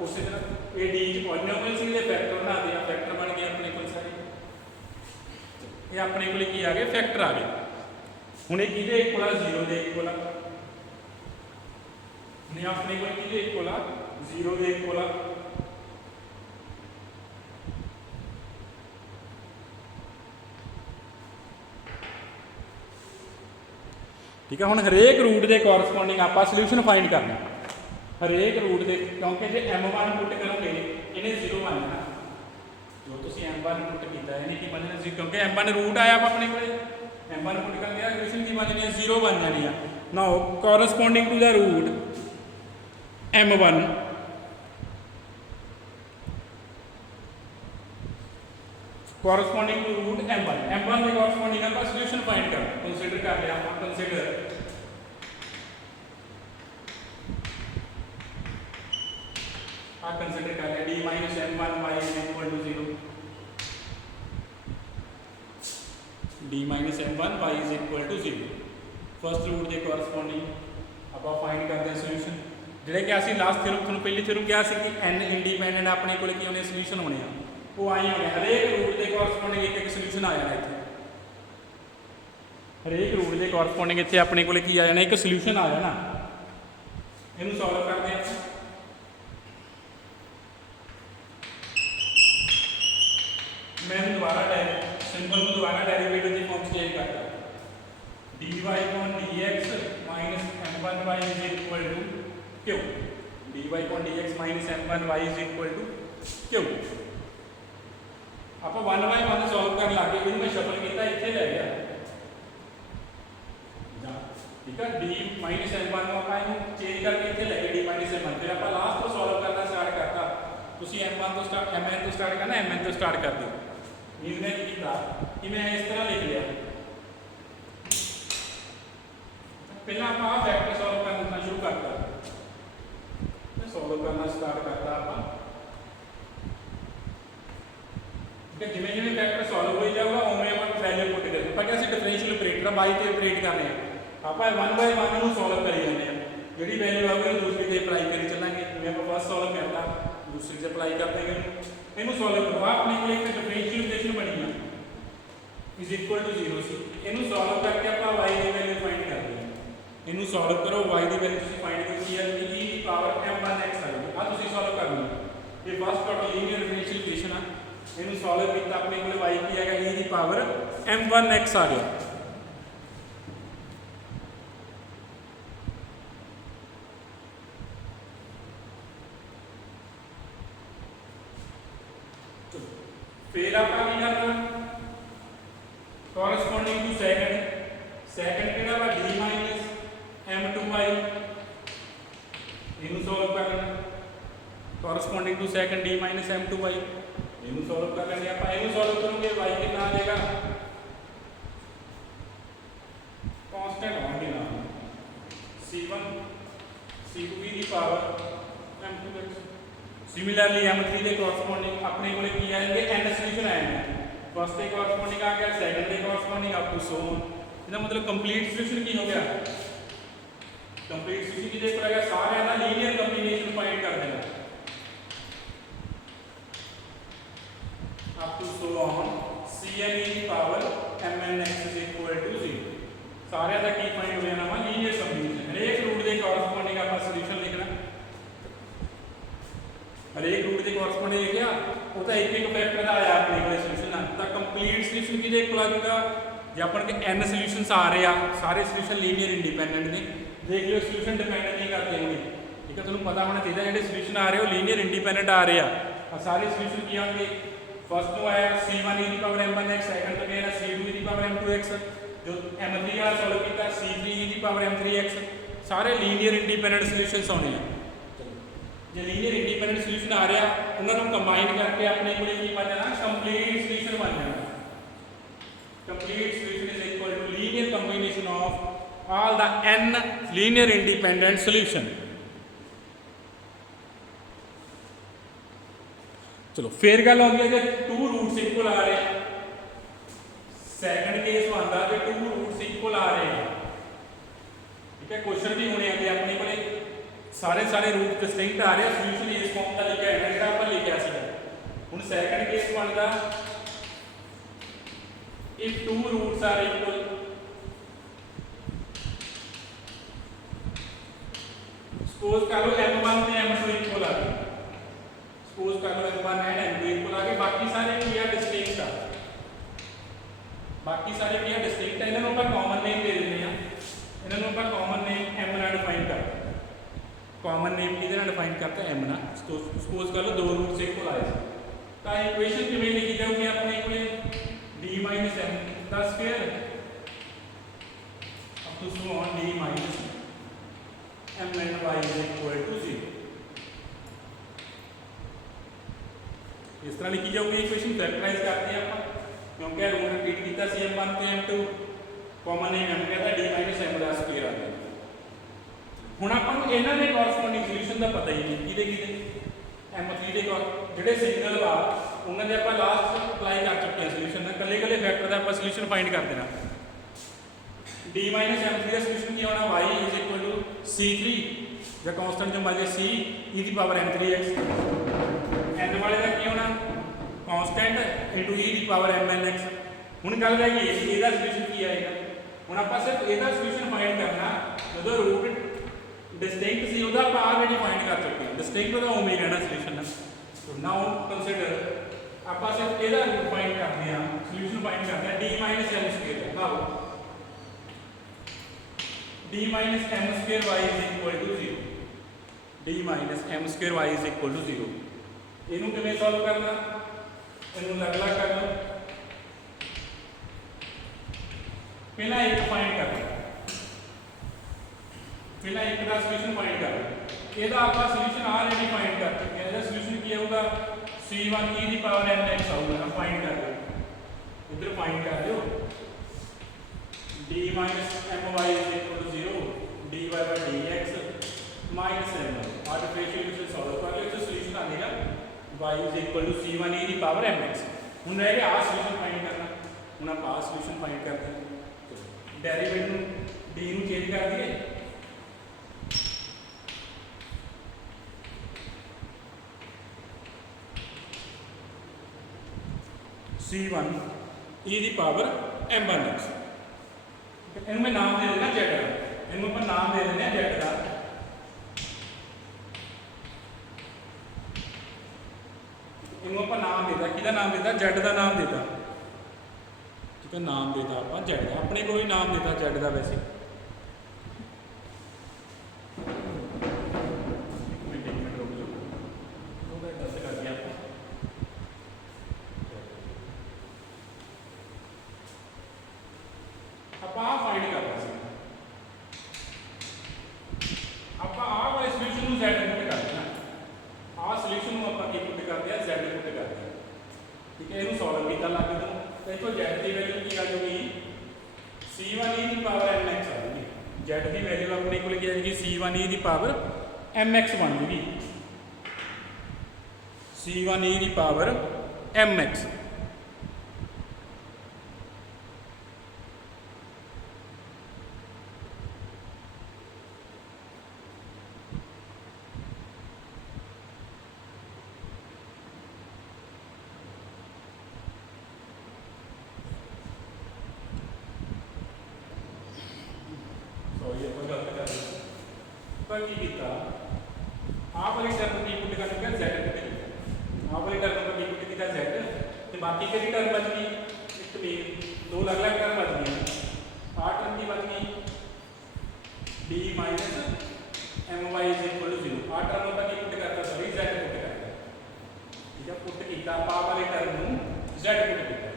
ਉਸੇ ਤਰ੍ਹਾਂ ਇਹ ਡੀ ਚ ਪੋਲੀਨੋਮੀਅਲ ਸੀ ਦੇ ਫੈਕਟਰ ਬਣਾ ਦੇ, ਆ ਫੈਕਟਰ ਬਣ ਗਏ ਆਪਣੇ ਕੋਲ ਸਾਰੇ। ये अपने को की आ गए फैक्टर आ गए। हूँ ये कि इक्वल आ 0 के इक्वल आ, अपने को कि इक्वल आ 0 के इक्वल आ। ठीक है, हम हरेक रूट के कॉरस्पॉन्डिंग आप सोल्यूशन फाइंड करना हरेक रूट के, क्योंकि जो m1 पुट करोगे इन्हें 0 बन जाना। जो तुम m1 पुट किया यानी कि बन जाना, क्योंकि m1 रूट आया अपने को m1 पुट कर दिया, इक्वेशन की बन जानी है 0 बन जानी है। Now corresponding to the root m1 corresponding to root m1 m1 ਦੇ ਕੋਰਸਪੋਂਡਿੰਗ ਆਪਾਂ ਸੋਲੂਸ਼ਨ ਫਾਈਂਡ ਕਰਨਾ ਕੰਸੀਡਰ ਕਰ ਲਿਆ ਆਪਾਂ ਕੰਸੀਡਰ ਆ ਕੰਸੀਡਰ ਕਰ ਲਿਆ d m1 y = 0 d m1 y = 0 first root के कोरसपोंडिंग ਆਪਾਂ फाइंड करते हैं सोल्यूशन ਜਿਹੜੇ ਕਿ ਅਸੀਂ ਲਾਸਟ ਥਿਓਰਮ ਤੁਹਾਨੂੰ ਪਹਿਲੀ ਥਿਓਰਮ ਕਿਹਾ ਸੀ ਕਿ n ਇੰਡੀਪੈਂਡੈਂਟ ਆਪਣੇ ਕੋਲ ਕੀ ਹੋਣੇ ਸੋਲੂਸ਼ਨ ਹੋਣੇ ਆ ਉਹ ਆਈ ਹੋਣੇ ਹਰੇਕ ਰੂਟ ਦੇ ਕੋਰਸਪੋਂਡਿੰਗ ਇੱਕ ਸੋਲੂਸ਼ਨ ਆ ਜਾਣਾ ਇੱਥੇ ਹਰੇਕ ਰੂਟ ਦੇ ਕੋਰਸਪੋਂਡਿੰਗ ਇੱਥੇ ਆਪਣੇ ਕੋਲ ਕੀ ਆ ਜਾਣਾ ਇੱਕ ਸੋਲੂਸ਼ਨ ਆ ਜਾਣਾ ਇਹਨੂੰ ਸੋਲਵ ਕਰਦੇ ਹਾਂ मैं दोबारा सिंपल को दोबारा डेरिवेटिव की फॉर्म चेंज करता dy upon dx minus m1y is equal to q dy upon dx minus m1y is equal to q ਆਪਾਂ 1 by 1 ਸੋਲਵ ਕਰਨ ਲੱਗੇ ਇਹਨੂੰ ਮੈਂ ਸ਼ਫਲ ਕੀਤਾ ਇੱਥੇ ਲੈ ਗਿਆ ਠੀਕ ਹੈ d minus m1 ਨੂੰ ਆਪਾਂ ਇਹਨੂੰ ਚੇਂਜ ਕਰਕੇ ਇੱਥੇ ਲੈ ਗਏ d minus m1 ਫਿਰ ਆਪਾਂ ਲਾਸਟ ਤੋਂ ਸੋਲਵ ਕਰਨਾ ਸਟਾਰਟ ਕਰਤਾ ਤੁਸੀਂ m1 ਤੋਂ ਸਟਾਰਟ mn ਤੋਂ ਸਟਾਰਟ ਕਰਨਾ mn ਤੋਂ ਸਟਾਰਟ ਕਰ ਦਿਓ इसने किया कि मैं इस तरह लिख लिया पहला आप वेक्टर सॉल्व करना शुरू करता मैं सॉल्व करना स्टार्ट करता आप जिमें जिमें वेक्टर सॉल्व हो जाएगा उमें आप वैल्यू पुट करते पर क्या डिफरेंशियल ऑपरेटर बाई से ऑपरेट कर रहे हैं आप 1 by 1 ਨੂੰ सॉल्व करी जाते हैं जी वैल्यू आएगी दूसरी से अप्लाई करी चलेंगे मैं आप फर्स्ट सॉल्व करता दूसरी से अप्लाई कर देंगे ਇਹਨੂੰ ਸੋਲਵ ਕਰੋ ਆਪਣੇ ਕੋਲ ਇੱਕ ਡਿਫਰੈਂਸ਼ੀਅਲ ਇਕੁਏਸ਼ਨ ਬਣੀ ਆ ਇਜ਼ ਇਕੁਅਲ ਟੂ 0 ਸੀ ਇਹਨੂੰ ਸੋਲਵ ਕਰਕੇ ਆਪਾਂ y ਦੀ ਵੈਲਿਊ ਫਾਈਂਡ ਕਰਦੇ ਹਾਂ ਇਹਨੂੰ ਸੋਲਵ ਕਰੋ y ਦੀ ਵੈਲਿਊ ਤੁਸੀਂ ਫਾਈਂਡ ਕਰੋ ਕੀ ਹੈ e ਦੀ ਪਾਵਰ m1x ਆ ਗਈ ਆ ਤੁਸੀਂ ਸੋਲਵ ਕਰਨੀ ਇਹ first order linear differential equation ਆ ਇਹਨੂੰ ਸੋਲਵ ਕੀਤਾ ਆਪਣੇ ਕੋਲ y ਕੀ ਹੈਗਾ e ਦੀ ਪਾਵਰ m1x ਆ ਗਿਆ फिर आप करना कॉरस्पॉन्डिंग टू सेकंड केड़ा वा d माइनस m2y इनु सॉल्व कर लेना corresponding to second d minus m2y इनु सॉल्व कर लेंगे आप इनु सॉल्व करोगे y कितना आ जाएगा कांस्टेंट होंगे ना c1 c2 की पावर m2x सिमिलरली m3 के कोरस्पोंडिंग अपने को की आएंगे n सॉल्यूशन आएंगे फर्स्ट के कोरस्पोंडिंग आ गया सेकंड के corresponding up to so on इसका मतलब कंप्लीट सॉल्यूशन की हो गया कंप्लीट सॉल्यूशन की देखो लगा सारे ना लीनियर कॉम्बिनेशन फाइंड कर देना up to so on cn की power mnx is equal to 0 सारे दा की फाइंड हो जाना वा लीनियर कॉम्बिनेशन हर एक रूट के कोरस्पोंडिंग आपा सॉल्यूशन लिखना हर एक रूट के कोरस्पोंडिंग लिखा वो तो एक फैक्टर का आया अपने को सॉल्यूशन तो कंप्लीट सॉल्यूशन की देख लगेगा जो अपन के n सॉल्यूशंस आ रहे हैं सारे सॉल्यूशन लीनियर इंडिपेंडेंट ने देख लो सॉल्यूशन डिपेंड नहीं करते होंगे ठीक है तुम पता होना चाहिए जो सॉल्यूशन आ रहे हो लीनियर इंडिपेंडेंट आ रहे हैं और सारे सॉल्यूशन की होंगे फर्स्ट तो आया c1 e की पावर m1x सेकंड तो मेरा c2 e की पावर m2x जो m3 वाला सॉल्व किया c3 e की पावर m3x सारे लीनियर इंडिपेंडेंट सॉल्यूशंस होने हैं जो लीनियर इंडिपेंडेंट सॉल्यूशन आ रहा उन्होंने कंबाइन करके अपने को की बन जाना कंप्लीट सॉल्यूशन बन जाना complete solution is equal to linear combination of all the n linear independent solution चलो फिर गल आती है कि टू रूट्स इक्वल आ रहे हैं सेकंड केस बनता है टू रूट्स इक्वल आ रहे हैं ठीक है क्वेश्चन भी होने आते अपने को सारे सारे रूट डिस्टिंक्ट आ रहे हैं सॉल्यूशन इस फॉर्म का लिखा है जेड़ा अपन लिखा सी हुन सेकंड केस बनता if two roots are equal suppose कर लो m1 ਤੇ m2 इक्वल आ गए सपोज कर लो m1 एंड m2 इक्वल आ गए बाकी सारे क्या डिस्टिंक्ट आ बाकी सारे क्या डिस्टिंक्ट है इन्होंने अपन कॉमन नेम दे देते हैं इन्होंने अपन कॉमन नेम m ਨਾਲ डिफाइन करते हैं कॉमन नेम किधर ना डिफाइन करता है m ना तो सपोज कर लो दो रूट से इक्वल आए तो इक्वेशन किमें लिखी जाऊगी अपने को d माइनस m का स्क्वायर अब तो so on d minus m n y is equal to 0 इस तरह लिखी जाऊगी इक्वेशन फैक्टराइज करते हैं अपन क्योंकि रूट रिपीट किया m1 तो m2 कॉमन नहीं m कहता d माइनस m का स्क्वायर आ गया। हुण आपां नूं इन्हां दे कॉरस्पोंडिंग सॉल्यूशन का पता ही नहीं किहदे m3 दे जिहड़े सिग्नल वा उन्हां दे आपां लास्ट अप्लाई कर चुके हैं सॉल्यूशन कल्ले कल्ले फैक्टर दा आपां सॉल्यूशन फाइंड कर देना। d माइनस m3 का सॉल्यूशन की होना y is equal to c3 जो कांस्टेंट जो मान c e the power m3x n वाले का की होना constant into e the power mnx। हुण गल रह गई इसदा सॉल्यूशन की आएगा। हुण आपां सिर्फ इसदा सॉल्यूशन फाइंड करना जो रूट डिस्टिंक्ट सी उहदा आपां ऑलरेडी फाइंड कर चुके हैं। डिस्टिंक्ट दा उमें रहना सॉल्यूशन तो नाउ कंसीडर आपां सिर्फ इसदा रूट फाइंड करते हैं सॉल्यूशन फाइंड करते हैं d minus m square how d minus m square y is equal to 0 d minus m square y is equal to 0 इनू किवें सॉल्व करना इनू अलग-अलग करना पहला एक फाइंड करना पहला एक का सॉल्यूशन फाइंड कर ਇਹਦਾ ਆਪਾਂ ਸੋਲੂਸ਼ਨ ਆਲਰੇਡੀ ਫਾਈਂਡ ਕਰ ਚੁੱਕੇ ਹਾਂ। ਇਹਦਾ ਸੋਲੂਸ਼ਨ ਕੀ ਆਊਗਾ c1 e ਦੀ ਪਾਵਰ mx ਆਊਗਾ ਨਾ ਫਾਈਂਡ ਕਰ ਲਿਓ ਇੱਧਰ ਫਾਈਂਡ ਕਰ ਲਿਓ d my is equal to 0 dy by dx minus m और डिफरेंशियल इक्वेशन सॉल्व कर लियो तो सॉल्यूशन आ जाएगा y is equal to c1 e ਦੀ ਪਾਵਰ mx। ਹੁਣ ਰਹਿ ਗਿਆ ਆ ਸੋਲੂਸ਼ਨ ਫਾਈਂਡ ਕਰਨਾ। ਹੁਣ ਆਪਾਂ ਆ ਸੋਲੂਸ਼ਨ ਫਾਈਂਡ ਕਰਦੇ ਹਾਂ ਡੈਰੀਵੇਟਿਵ ਨੂੰ d ਨੂੰ ਚੇਂਜ ਕਰ ਦਈਏ c1 e ਦੀ ਪਾਵਰ m1x ਇਹਨੂੰ ਮੈਂ ਨਾਮ ਦੇ ਦੇਣਾ z ਇਹਨੂੰ ਆਪਾਂ ਨਾਮ ਦੇ ਦਿੰਦੇ ਆ z ਦਾ ਇਹਨੂੰ ਆਪਾਂ ਨਾਮ ਦੇਦਾ ਕਿਹਦਾ ਨਾਮ ਦੇਦਾ z ਦਾ ਨਾਮ ਦੇਦਾ ਠੀਕ ਹੈ ਨਾਮ ਦੇਦਾ ਆਪਾਂ z ਦਾ ਆਪਣੇ ਕੋਲ ਹੀ ਨਾਮ ਦੇਦਾ z ਦਾ ਵੈਸੇ c1 e ਦੀ ਪਾਵਰ mx ਬਣ ਜੂਗੀ c1 e ਦੀ ਪਾਵਰ mx की किया आप वाली टर्म की पुट कर दिया z पुट किया आप वाली टर्म की पुट किया z ते बाकी के टर्म बच गई इट मीन दो अलग-अलग टर्म बच गई आ टर्म की बच गई d minus my is equal to 0 आ टर्म का की पुट करता सॉरी z पुट करता ठीक है पुट किया आप वाली टर्म नु z पुट किया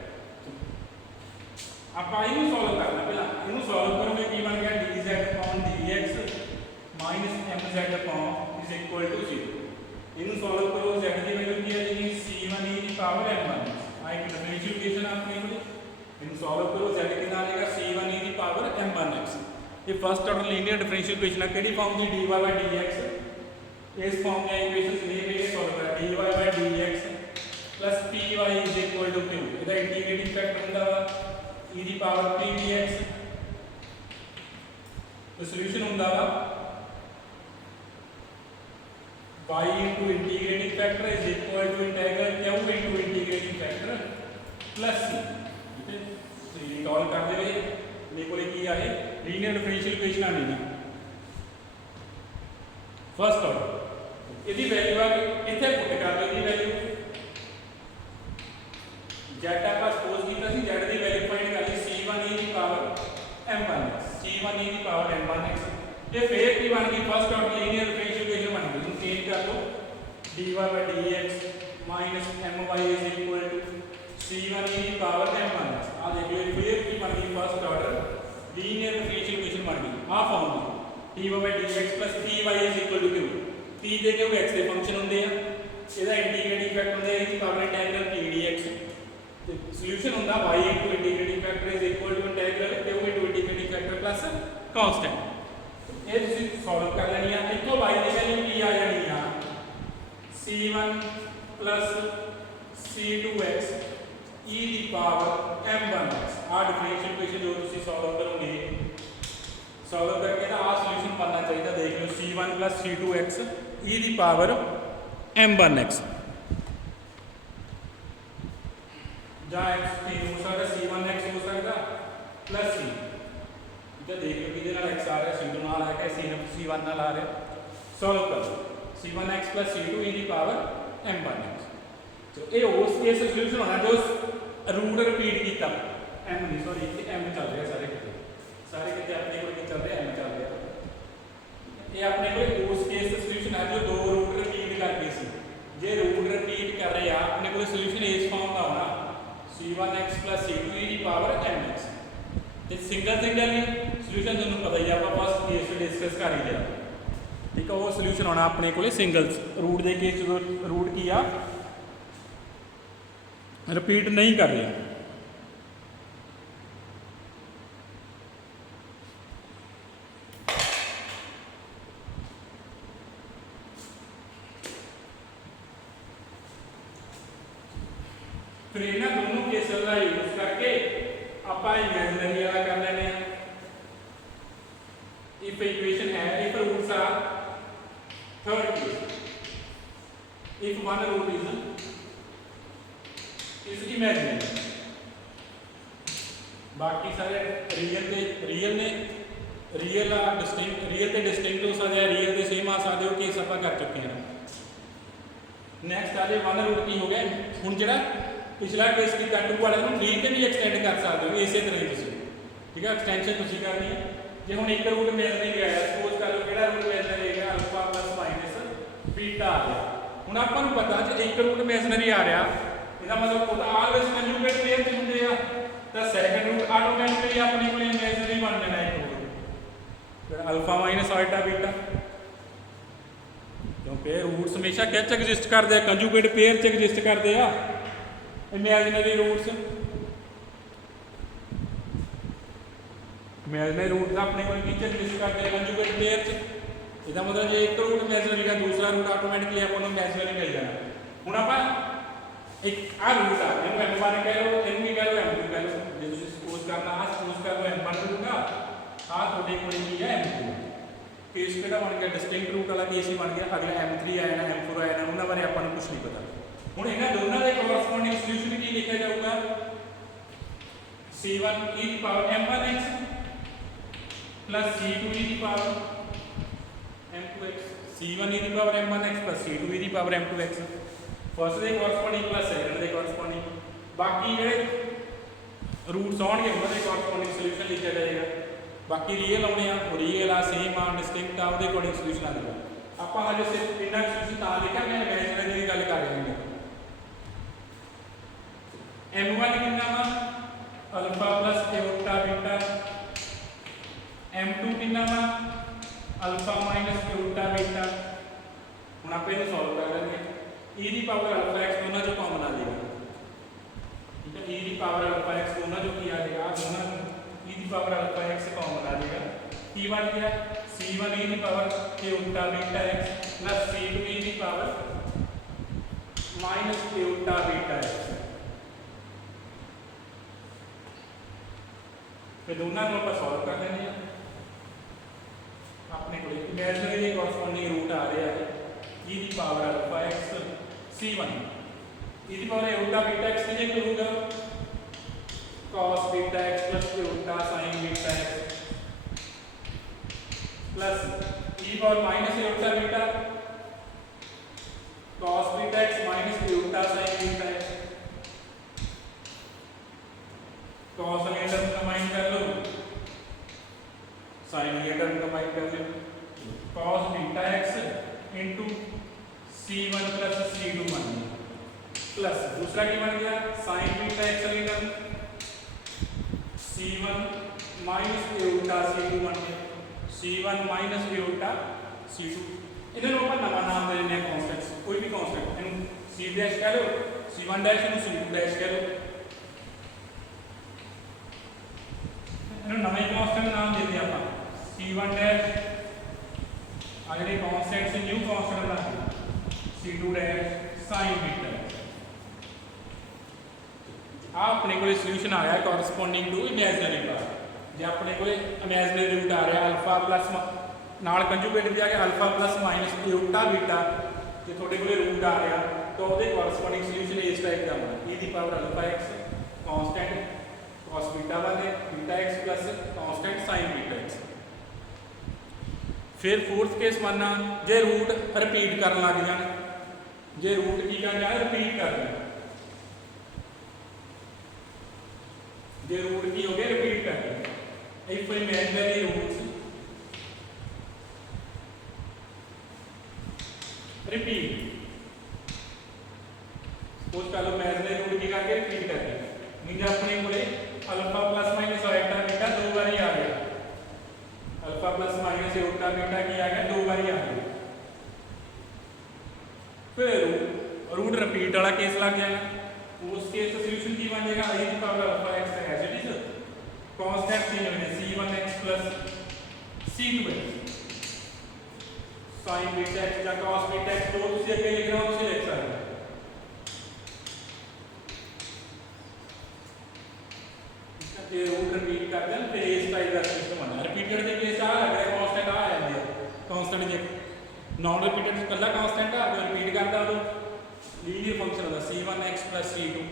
आप इनू सॉल्व करना पहला इनू सॉल्व करोगे की बन गया dz upon dx minus mz upon is equal to 0 इनू सॉल्व करो z की वैल्यू की आ जाएगी c1 e की पावर m1 आ एक डिफरेंशियल इक्वेशन आपने को इनू सॉल्व करो z कितना आ जाएगा c1 e की पावर m1x ये first order linear differential equation है केडी फॉर्म दी dy by dx इस फॉर्म में इक्वेशंस ले के सॉल्व कर dy by dx प्लस py is equal to q ਇਹਦਾ ਇੰਟੀਗ੍ਰੇਟਿੰਗ ਫੈक्टर ਹੁੰਦਾ ਵਾ e ਦੀ ਪਾवर p dx तो सॉल्यूशन ਹੁੰਦਾ ਵਾ y into integrating factor is equal to integral q into integrating factor plus c ठीक है तो ये सॉल्व कर दे मेरे को की आए लीनियर डिफरेंशियल इक्वेशन आनी है फर्स्ट ऑर्डर इसकी वैल्यू आ गई इथे पुट कर दो इसकी वैल्यू z आपा सपोज कीता सी z दी वैल्यू फाइंड कर ली c1 e की पावर m1x c1 e की पावर m1x ये फिर की बन गई first order linear differential equation बन गई तुम चेंज कर दो dy by dx minus my is equal to c1 e की पावर m1 आ देख लो फिर की बन गई first order linear differential equation बन गई आ फॉर्म में dy by dx plus py is equal to q p ਦੇ ਕੇ x ਦੇ ਫੰਕਸ਼ਨ ਹੁੰਦੇ ਆ ਇਹਦਾ ਇੰਟੀਗ੍ਰੇਟਿੰਗ ਫੈਕਟਰ ਹੁੰਦਾ ਹੈ ਇਹਦੀ ਪਾਵਰ ਇੰਟੀਗ੍ਰਲ p dx ਤੇ ਸੋਲੂਸ਼ਨ ਹੁੰਦਾ y into integrating factor is equal to integral q into integrating factor plus constant. ਇਹ ਤੁਸੀਂ ਸੋਲਵ ਕਰ ਲੈਣੀ ਆ। ਇੱਥੋਂ y ਦੀ ਵੈਲਿਊ ਕੀ ਆ ਜਾਣੀ ਆ c1 plus c2x e ਦੀ ਪਾਵਰ m1x। ਆ ਡਿਫਰੈਂਸ਼ੀਅਲ ਇਕੁਏਸ਼ਨ ਜੋ ਤੁਸੀਂ ਸੋਲਵ ਕਰੋਗੇ, ਸੋਲਵ ਕਰਕੇ ਤਾਂ ਆ ਸੋਲੂਸ਼ਨ ਬਣਨਾ ਚਾਹੀਦਾ। ਦੇਖ ਲਓ c1 plus c2x e ਦੀ ਪਾਵਰ m1x ਜਾਂ x ਕੀ ਹੋ ਸਕਦਾ c1x ਹੋ ਸਕਦਾ ਪਲੱਸ c। ਠੀਕ ਹੈ, ਦੇਖ ਲਓ ਕਿਹਦੇ ਨਾਲ x ਆ ਰਿਹਾ, c2 ਨਾਲ ਆ ਰਿਹਾ, c1 ਨਾਲ ਆ ਰਿਹਾ। ਸੋਲਵ ਕਰੋ c1x plus c2 e ਦੀ ਪਾਵਰ m1x। ਸੋ ਇਹ ਉਸ ਕੇਸ ਸੋਲੂਸ਼ਨ ਹੋਣਾ ਜੋ ਰੂਟ ਰਿਪੀਟ ਕੀਤਾ m ਨਹੀਂ, ਸੌਰੀ ਇੱਥੇ m ਚੱਲ ਰਿਹਾ ਸਾਰੇ ਕਿਤੇ ਆਪਣੇ ਕੋਲ ਕੀ ਚੱਲ ਰਿਹਾ m ਚੱਲ ਰਿਹਾ। ਇਹ ਆਪਣੇ ਕੋਲ ਉਸ ਕੇਸ ਸੋਲੂਸ਼ਨ ਹੈ ਜੋ ਦੋ ਰੂਟ ਰਿਪੀਟ ਕਰਦੇ ਸੀ। ਜੇ ਰੂਟ ਰਿਪੀਟ ਕਰ ਰਹੇ ਆ ਆਪਣੇ ਕੋਲ ਸੋਲੂਸ਼ਨ ਇਸ ਫਾਰਮ ਦਾ ਹੋਣਾ c1x plus c2 e ਦੀ ਪਾਵਰ mx। ਤੇ ਸਿੰਗਲ ਸੋਲੂਸ਼ਨ ਤੁਹਾਨੂੰ ਪਤਾ ਹੀ ਆ, ਆਪਾਂ ਬਸ ਕੇਸ ਡਿਸਕਸ ਕਰ ਹੀ ਲਿਆ। ਠੀਕ ਆ, ਉਹ ਸੋਲੂਸ਼ਨ ਹੋਣਾ ਆਪਣੇ ਕੋਲੇ ਸਿੰਗਲ ਰੂਟ ਦੇ ਕੇਸ ਜਦੋਂ ਰੂਟ ਕੀ ਆ ਰਿਪੀਟ ਨਹੀਂ ਕਰ ਰਿਹਾ। ਫਿਰ ਇਹਨਾਂ ਦੋਨੋਂ ਕੇਸਾਂ ਦਾ ਯੂਜ਼ ਕਰਕੇ ਆਪਾਂ ਇਮੇਜਨਰੀ ਵਾਲਾ ਕਰ ਲੈਂਦੇ ਆ। ਇਫ ਇਕੁਏਸ਼ਨ ਹੈ if roots are third case, if one root is imaginary, बाकी सारे रियल ने रियल ते डिस्टिंक्ट हो सकते हैं, रियल ते सेम आ सकते हो। केस आप कर चुके हैं। नैक्सट आ जाए वन रूट की हो गया। हुण जिहड़ा पिछला केस की 2 वाले नूं 3 ते भी एक्सटेंड कर सकते हो इसे तरह ही तुसीं। ठीक है, एक्सटेंशन तुसीं करनी है। जे हुण एक रूट इमेजनरी आया, सपोज कर लो किहड़ा रूट इमेजनरी है अल्फा प्लस माइनस बीटा आ गया। हुण आपां नूं पता जे एक रूट इमेजनरी आ रहा, ਇਹਦਾ मतलब ਉਹ ਆਲਵੇਸ ਕੰਜੂਗੇਟ ਪੇਅਰ ਚ ਹੁੰਦੇ ਆ, ਤਾਂ ਸੈਕੰਡ ਰੂਟ ਆਟੋਮੈਟਿਕਲੀ ਆਪਣੇ ਕੋਲ ਇਮੇਜਨਰੀ ਬਣ ਜਾਣਾ ਇੱਕ ਰੂਟ ਫਿਰ ਅਲਫਾ ਮਾਈਨਸ ਆਲਟਾ ਬੀਟਾ। ਕਿਉਂਕਿ ਰੂਟਸ ਹਮੇਸ਼ਾ ਕਿਹ ਚ ਐਗਜ਼ਿਸਟ ਕਰਦੇ ਆ, ਕੰਜੂਗੇਟ ਪੇਅਰ ਚ ਐਗਜ਼ਿਸਟ ਕਰਦੇ ਆ ਇਮੇਜਨਰੀ ਰੂਟਸ। ਇਮੇਜਨਰੀ ਰੂਟਸ ਆਪਣੇ ਕੋਲ ਕੀ ਚ ਐਗਜ਼ਿਸਟ ਕਰਦੇ ਆ ਕੰਜੂਗੇਟ ਪੇਅਰ ਚ। ਇਹਦਾ मतलब ਜੇ ਇੱਕ ਰੂਟ ਇਮੇਜਨਰੀ ਦਾ ਦੂਸਰਾ ਰੂਟ ਆਟੋਮੈਟਿਕਲੀ ਆਪਾਂ ਨੂੰ ਇਮੇਜਨਰੀ ਮਿਲ ਜਾਣਾ। ਹੁਣ ਆਪਾਂ एक आ रूट आ गया m1 कह लो, m2 कह लो, m2 कह लो। जे तुसीं सपोज करना आ सपोज कर लो m1 रूट आ ਤੁਹਾਡੇ ਕੋਲ ਕੀ ਹੈ m2। केस ਕਿਹੜਾ ਬਣ ਗਿਆ डिस्टिंक्ट रूट वाला केस ही बन गया। अगला m3 आया ना m4 आया ना, ਉਹਨਾਂ ਬਾਰੇ ਆਪਾਂ ਨੂੰ ਕੁਝ ਨਹੀਂ ਪਤਾ। ਹੁਣ ਇਹਨਾਂ ਦੋਨਾਂ ਦੇ ਕੋਰਸਪੋਂਡਿੰਗ ਸੋਲੂਸ਼ਨ ਕੀ ਲਿਖਿਆ ਜਾਊਗਾ c1 e ਦੀ power m1x plus c2 e ਦੀ ਪਾਵਰ m2x। c1 e ਦੀ power m1x plus c2 e ਦੀ ਪਾਵਰ m2x। फस्ट ਦੇ ਕੋਰਸਪੋਂਡਿੰਗ ਪਲੱਸ ਸੈਕੰਡ ਦੇ ਕੋਰਸਪੋਂਡਿੰਗ। ਬਾਕੀ ਜਿਹੜੇ ਰੂਟਸ ਆਉਣਗੇ ਉਹਨਾਂ ਦੇ ਕੋਰਸਪੋਂਡਿੰਗ ਸੋਲੂਸ਼ਨ ਲਿਖਿਆ ਜਾਏਗਾ। ਬਾਕੀ ਰੀਅਲ ਆਉਣੇ ਆ, ਉਹ ਰੀਅਲ ਆ, ਸੇਮ ਆ, ਡਿਸਟਿੰਕਟ ਆ, ਉਹਦੇ ਅਕੋਰਡਿੰਗ ਸੋਲੂਸ਼ਨ ਆਉਂਦਾ। ਆਪਾਂ ਹਜੇ ਸਿਰਫ ਇੰਨਾ ਸੋਲੂਸ਼ਨ ਤਾਂ ਲਿਖਿਆ, ਮੈਂ ਇਮੇਜਨਰੀ ਦੀ ਗੱਲ ਕਰ ਰਿਹਾ ਹਾਂ। m1 ਕਿੰਨਾ ਵਾ ਅਲਫਾ ਪਲੱਸ ਇਓਟਾ ਬੀਟਾ, m2 ਕਿੰਨਾ ਵਾ ਅਲਫਾ ਮਾਈਨਸ ਇਓਟਾ ਬੀਟਾ। ਹੁਣ ਆਪਾਂ ਇਹਨੂੰ ਸੋਲਵ ਕਰ ਲੈਂਦੇ ਹਾਂ। e ਦੀ ਪਾਵਰ ਅਲਫਾ x ਦੋਨਾਂ ਚੋਂ ਕਾਮਨ ਆ ਜਾਏਗਾ। ਠੀਕ ਹੈ, e ਦੀ ਪਾਵਰ ਅਲਫਾ x ਦੋਨਾਂ ਚੋਂ ਕੀ ਆ ਜਾਏਗਾ, ਦੋਨਾਂ e ਦੀ ਪਾਵਰ ਅਲਫਾ x ਕਾਮਨ ਆ ਜਾਏਗਾ। ਕੀ ਬਣ ਗਿਆ c1 e ਦੀ ਪਾਵਰ k ਉਲਟਾ ਬੀਟਾ x plus c2 e ਦੀ ਪਾਵਰ ਮਾਈਨਸ k ਉਲਟਾ ਬੀਟਾ x। ਫਿਰ ਦੋਨਾਂ ਨੂੰ ਆਪਾਂ ਸੋਲਵ ਕਰ ਲੈਂਦੇ ਹਾਂ। ਆਪਣੇ ਕੋਲ ਇਮੇਜਨਰੀ ਦੇ ਕੋਰਸਪੋਂਡਿੰਗ ਰੂਟ ਆ ਰਿਹਾ ਹੈ e ਦੀ power alpha x c1 e ਦੀ ਪਾਵਰ ਉਲਟਾ ਬੀਟਾ x ਕਿੰਨੇ ਕਰੂਗਾ cos beta x plus uल्टा sin beta x plus e power minus uल्टा beta cos beta x minus uल्टा sin beta x। cos वाली टर्म कंबाइन कर लो, sin वाली term combine कर लो। cos beta x into c1 plus c2 बन गया plus दूसरा क्या बन गया sin beta x वाली टर्म c1 minus a उल्टा c2 बन गया c1 minus a उल्टा c2। इन्हें लोग नवा नाम दे देने कांस्टेंट्स, कोई भी कांस्टेंट इन्हें c डैश कह लो, c1 डैश इन्हें c2 डैश कह लो। ਇਹਨੂੰ ਨਵੇਂ ਕਨਸਟੈਂਟ ਨਾਮ ਦਿੰਦੇ ਆਪਾਂ c1 ਡੈਸ਼ ਆ ਜਿਹੜੇ ਕਨਸਟੈਂਟ ਸੀ ਨਿਊ ਕਨਸਟੈਂਟ ਬਣਾ ਕੇ c2 ਡੈਸ਼ sin बीटा ਆ ਆਪਣੇ ਕੋਲੇ ਸੋਲੂਸ਼ਨ ਆ ਗਿਆ ਕੋਰਸਪੋਂਡਿੰਗ ਟੂ ਇਮੇਜਿਨਰੀ ਪਾਰਟ ਜੇ ਆਪਣੇ ਕੋਲੇ ਇਮੇਜਿਨਰੀ ਰੂਟ ਆ ਰਿਹਾ ਅਲਫਾ ਪਲੱਸ ਨਾਲ ਕੰਜੂਗੇਟ ਵੀ ਆ ਗਿਆ alpha plus minus iota beta ਜੇ ਤੁਹਾਡੇ ਕੋਲੇ ਰੂਟ ਆ ਰਿਹਾ ਤਾਂ ਉਹਦੇ ਕੋਰਸਪੋਂਡਿੰਗ ਸੋਲੂਸ਼ਨ ਇਸ ਟਾਈਪ ਦਾ ਹੋਣਾ e ਦੀ power alpha x constant cos beta वाले beta x plus constant sin beta x फिर फोर्थ केस मानना जे रूट रिपीट करन लग जान जे रूट की कर जाए रिपीट कर दें जे रूट की हो गए रिपीट कर दें if imaginary roots repeat suppose कर लो इमेजिनरी रूट की करके रिपीट कर दें मीन अपने को अल्फा प्लस माइनस इयोटा बीटा दो बार ही आ गया अल्फा प्लस माइनस इयोटा बीटा की आ गया दो बार ही आ गया फिर रूट रिपीट वाला केस लग जाएगा उस केस का सॉल्यूशन की बन जाएगा e की power alpha x as it is constant change होने c1x plus c2x sin beta x या cos बीटा x तो उसे अगे लिख रहा हूं उसे लिख सकते हैं ये रूट रिपीट करते हैं फिर इस टाइप का सिस्टम बनना रिपीटेड के केस आ लग रहा है कांस्टेंट आ जाते हैं कांस्टेंट जे नॉन रिपीटेड कल्ला कांस्टेंट आ जो रिपीट करता तो लीनियर फंक्शन होता c1x c2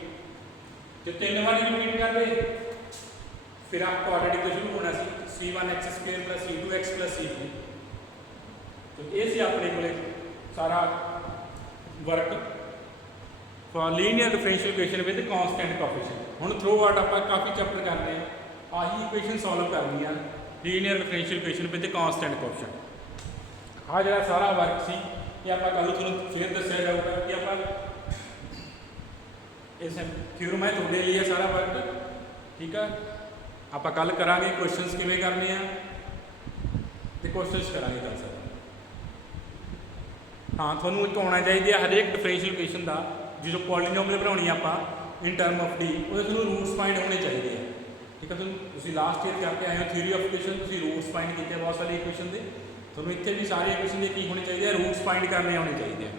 जो तीन बार रिपीट कर दे फिर आपको ऑलरेडी तो शुरू होना c1x स्क्वायर c2x c3 तो ये सी अपने को सारा work for linear differential equation with constant coefficient ਹੁਣ ਥਰੂ ਆਊਟ ਆਪਾਂ ਕਾਫੀ ਚੈਪਟਰ ਕਰਨੇ ਆ ਆਹੀ ਇਕੁਏਸ਼ਨ ਸੋਲਵ ਕਰਨੀ ਆ linear differential equation with constant coefficient ਆ ਜਿਹੜਾ ਸਾਰਾ ਵਰਕ ਸੀ ਇਹ ਆਪਾਂ ਕੱਲ ਤੁਹਾਨੂੰ ਫੇਰ ਦੱਸਿਆ ਜਾਊਗਾ ਕਿ ਆਪਾਂ ਇਸ ਥਿਊਰਮ ਹੈ ਤੁਹਾਡੇ ਲਈ ਇਹ ਸਾਰਾ ਵਰਕ ਠੀਕ ਆ ਆਪਾਂ ਕੱਲ ਕਰਾਂਗੇ ਕੁਐਸਚਨਸ ਕਿਵੇਂ ਕਰਨੇ ਆ ਤੇ ਕੋਸ਼ਿਸ਼ ਕਰਾਂਗੇ ਕਰ ਸਕਦੇ ਹਾਂ ਤੁਹਾਨੂੰ ਇੱਕ ਆਉਣਾ ਚਾਹੀਦਾ ਹਰੇਕ ਡਿਫਰੈਂਸ਼ੀਅਲ ਇਕੁਏਸ਼ਨ ਦਾ ਜਦੋਂ ਪੋਲੀਨੋਮੀਅਲ ਬਣਾਉਣੀ ਆਪਾਂ इन टर्म ऑफ डी वो रूट्स फाइंड होने चाहिए ठीक है तुम लास्ट ईयर करके आए हो theory of equation roots find किए बहुत सारी इक्वेशन के थोड़ा इतने भी सारे इक्वेशन के की होने चाहिए रूट्स फाइंड करने होने चाहिए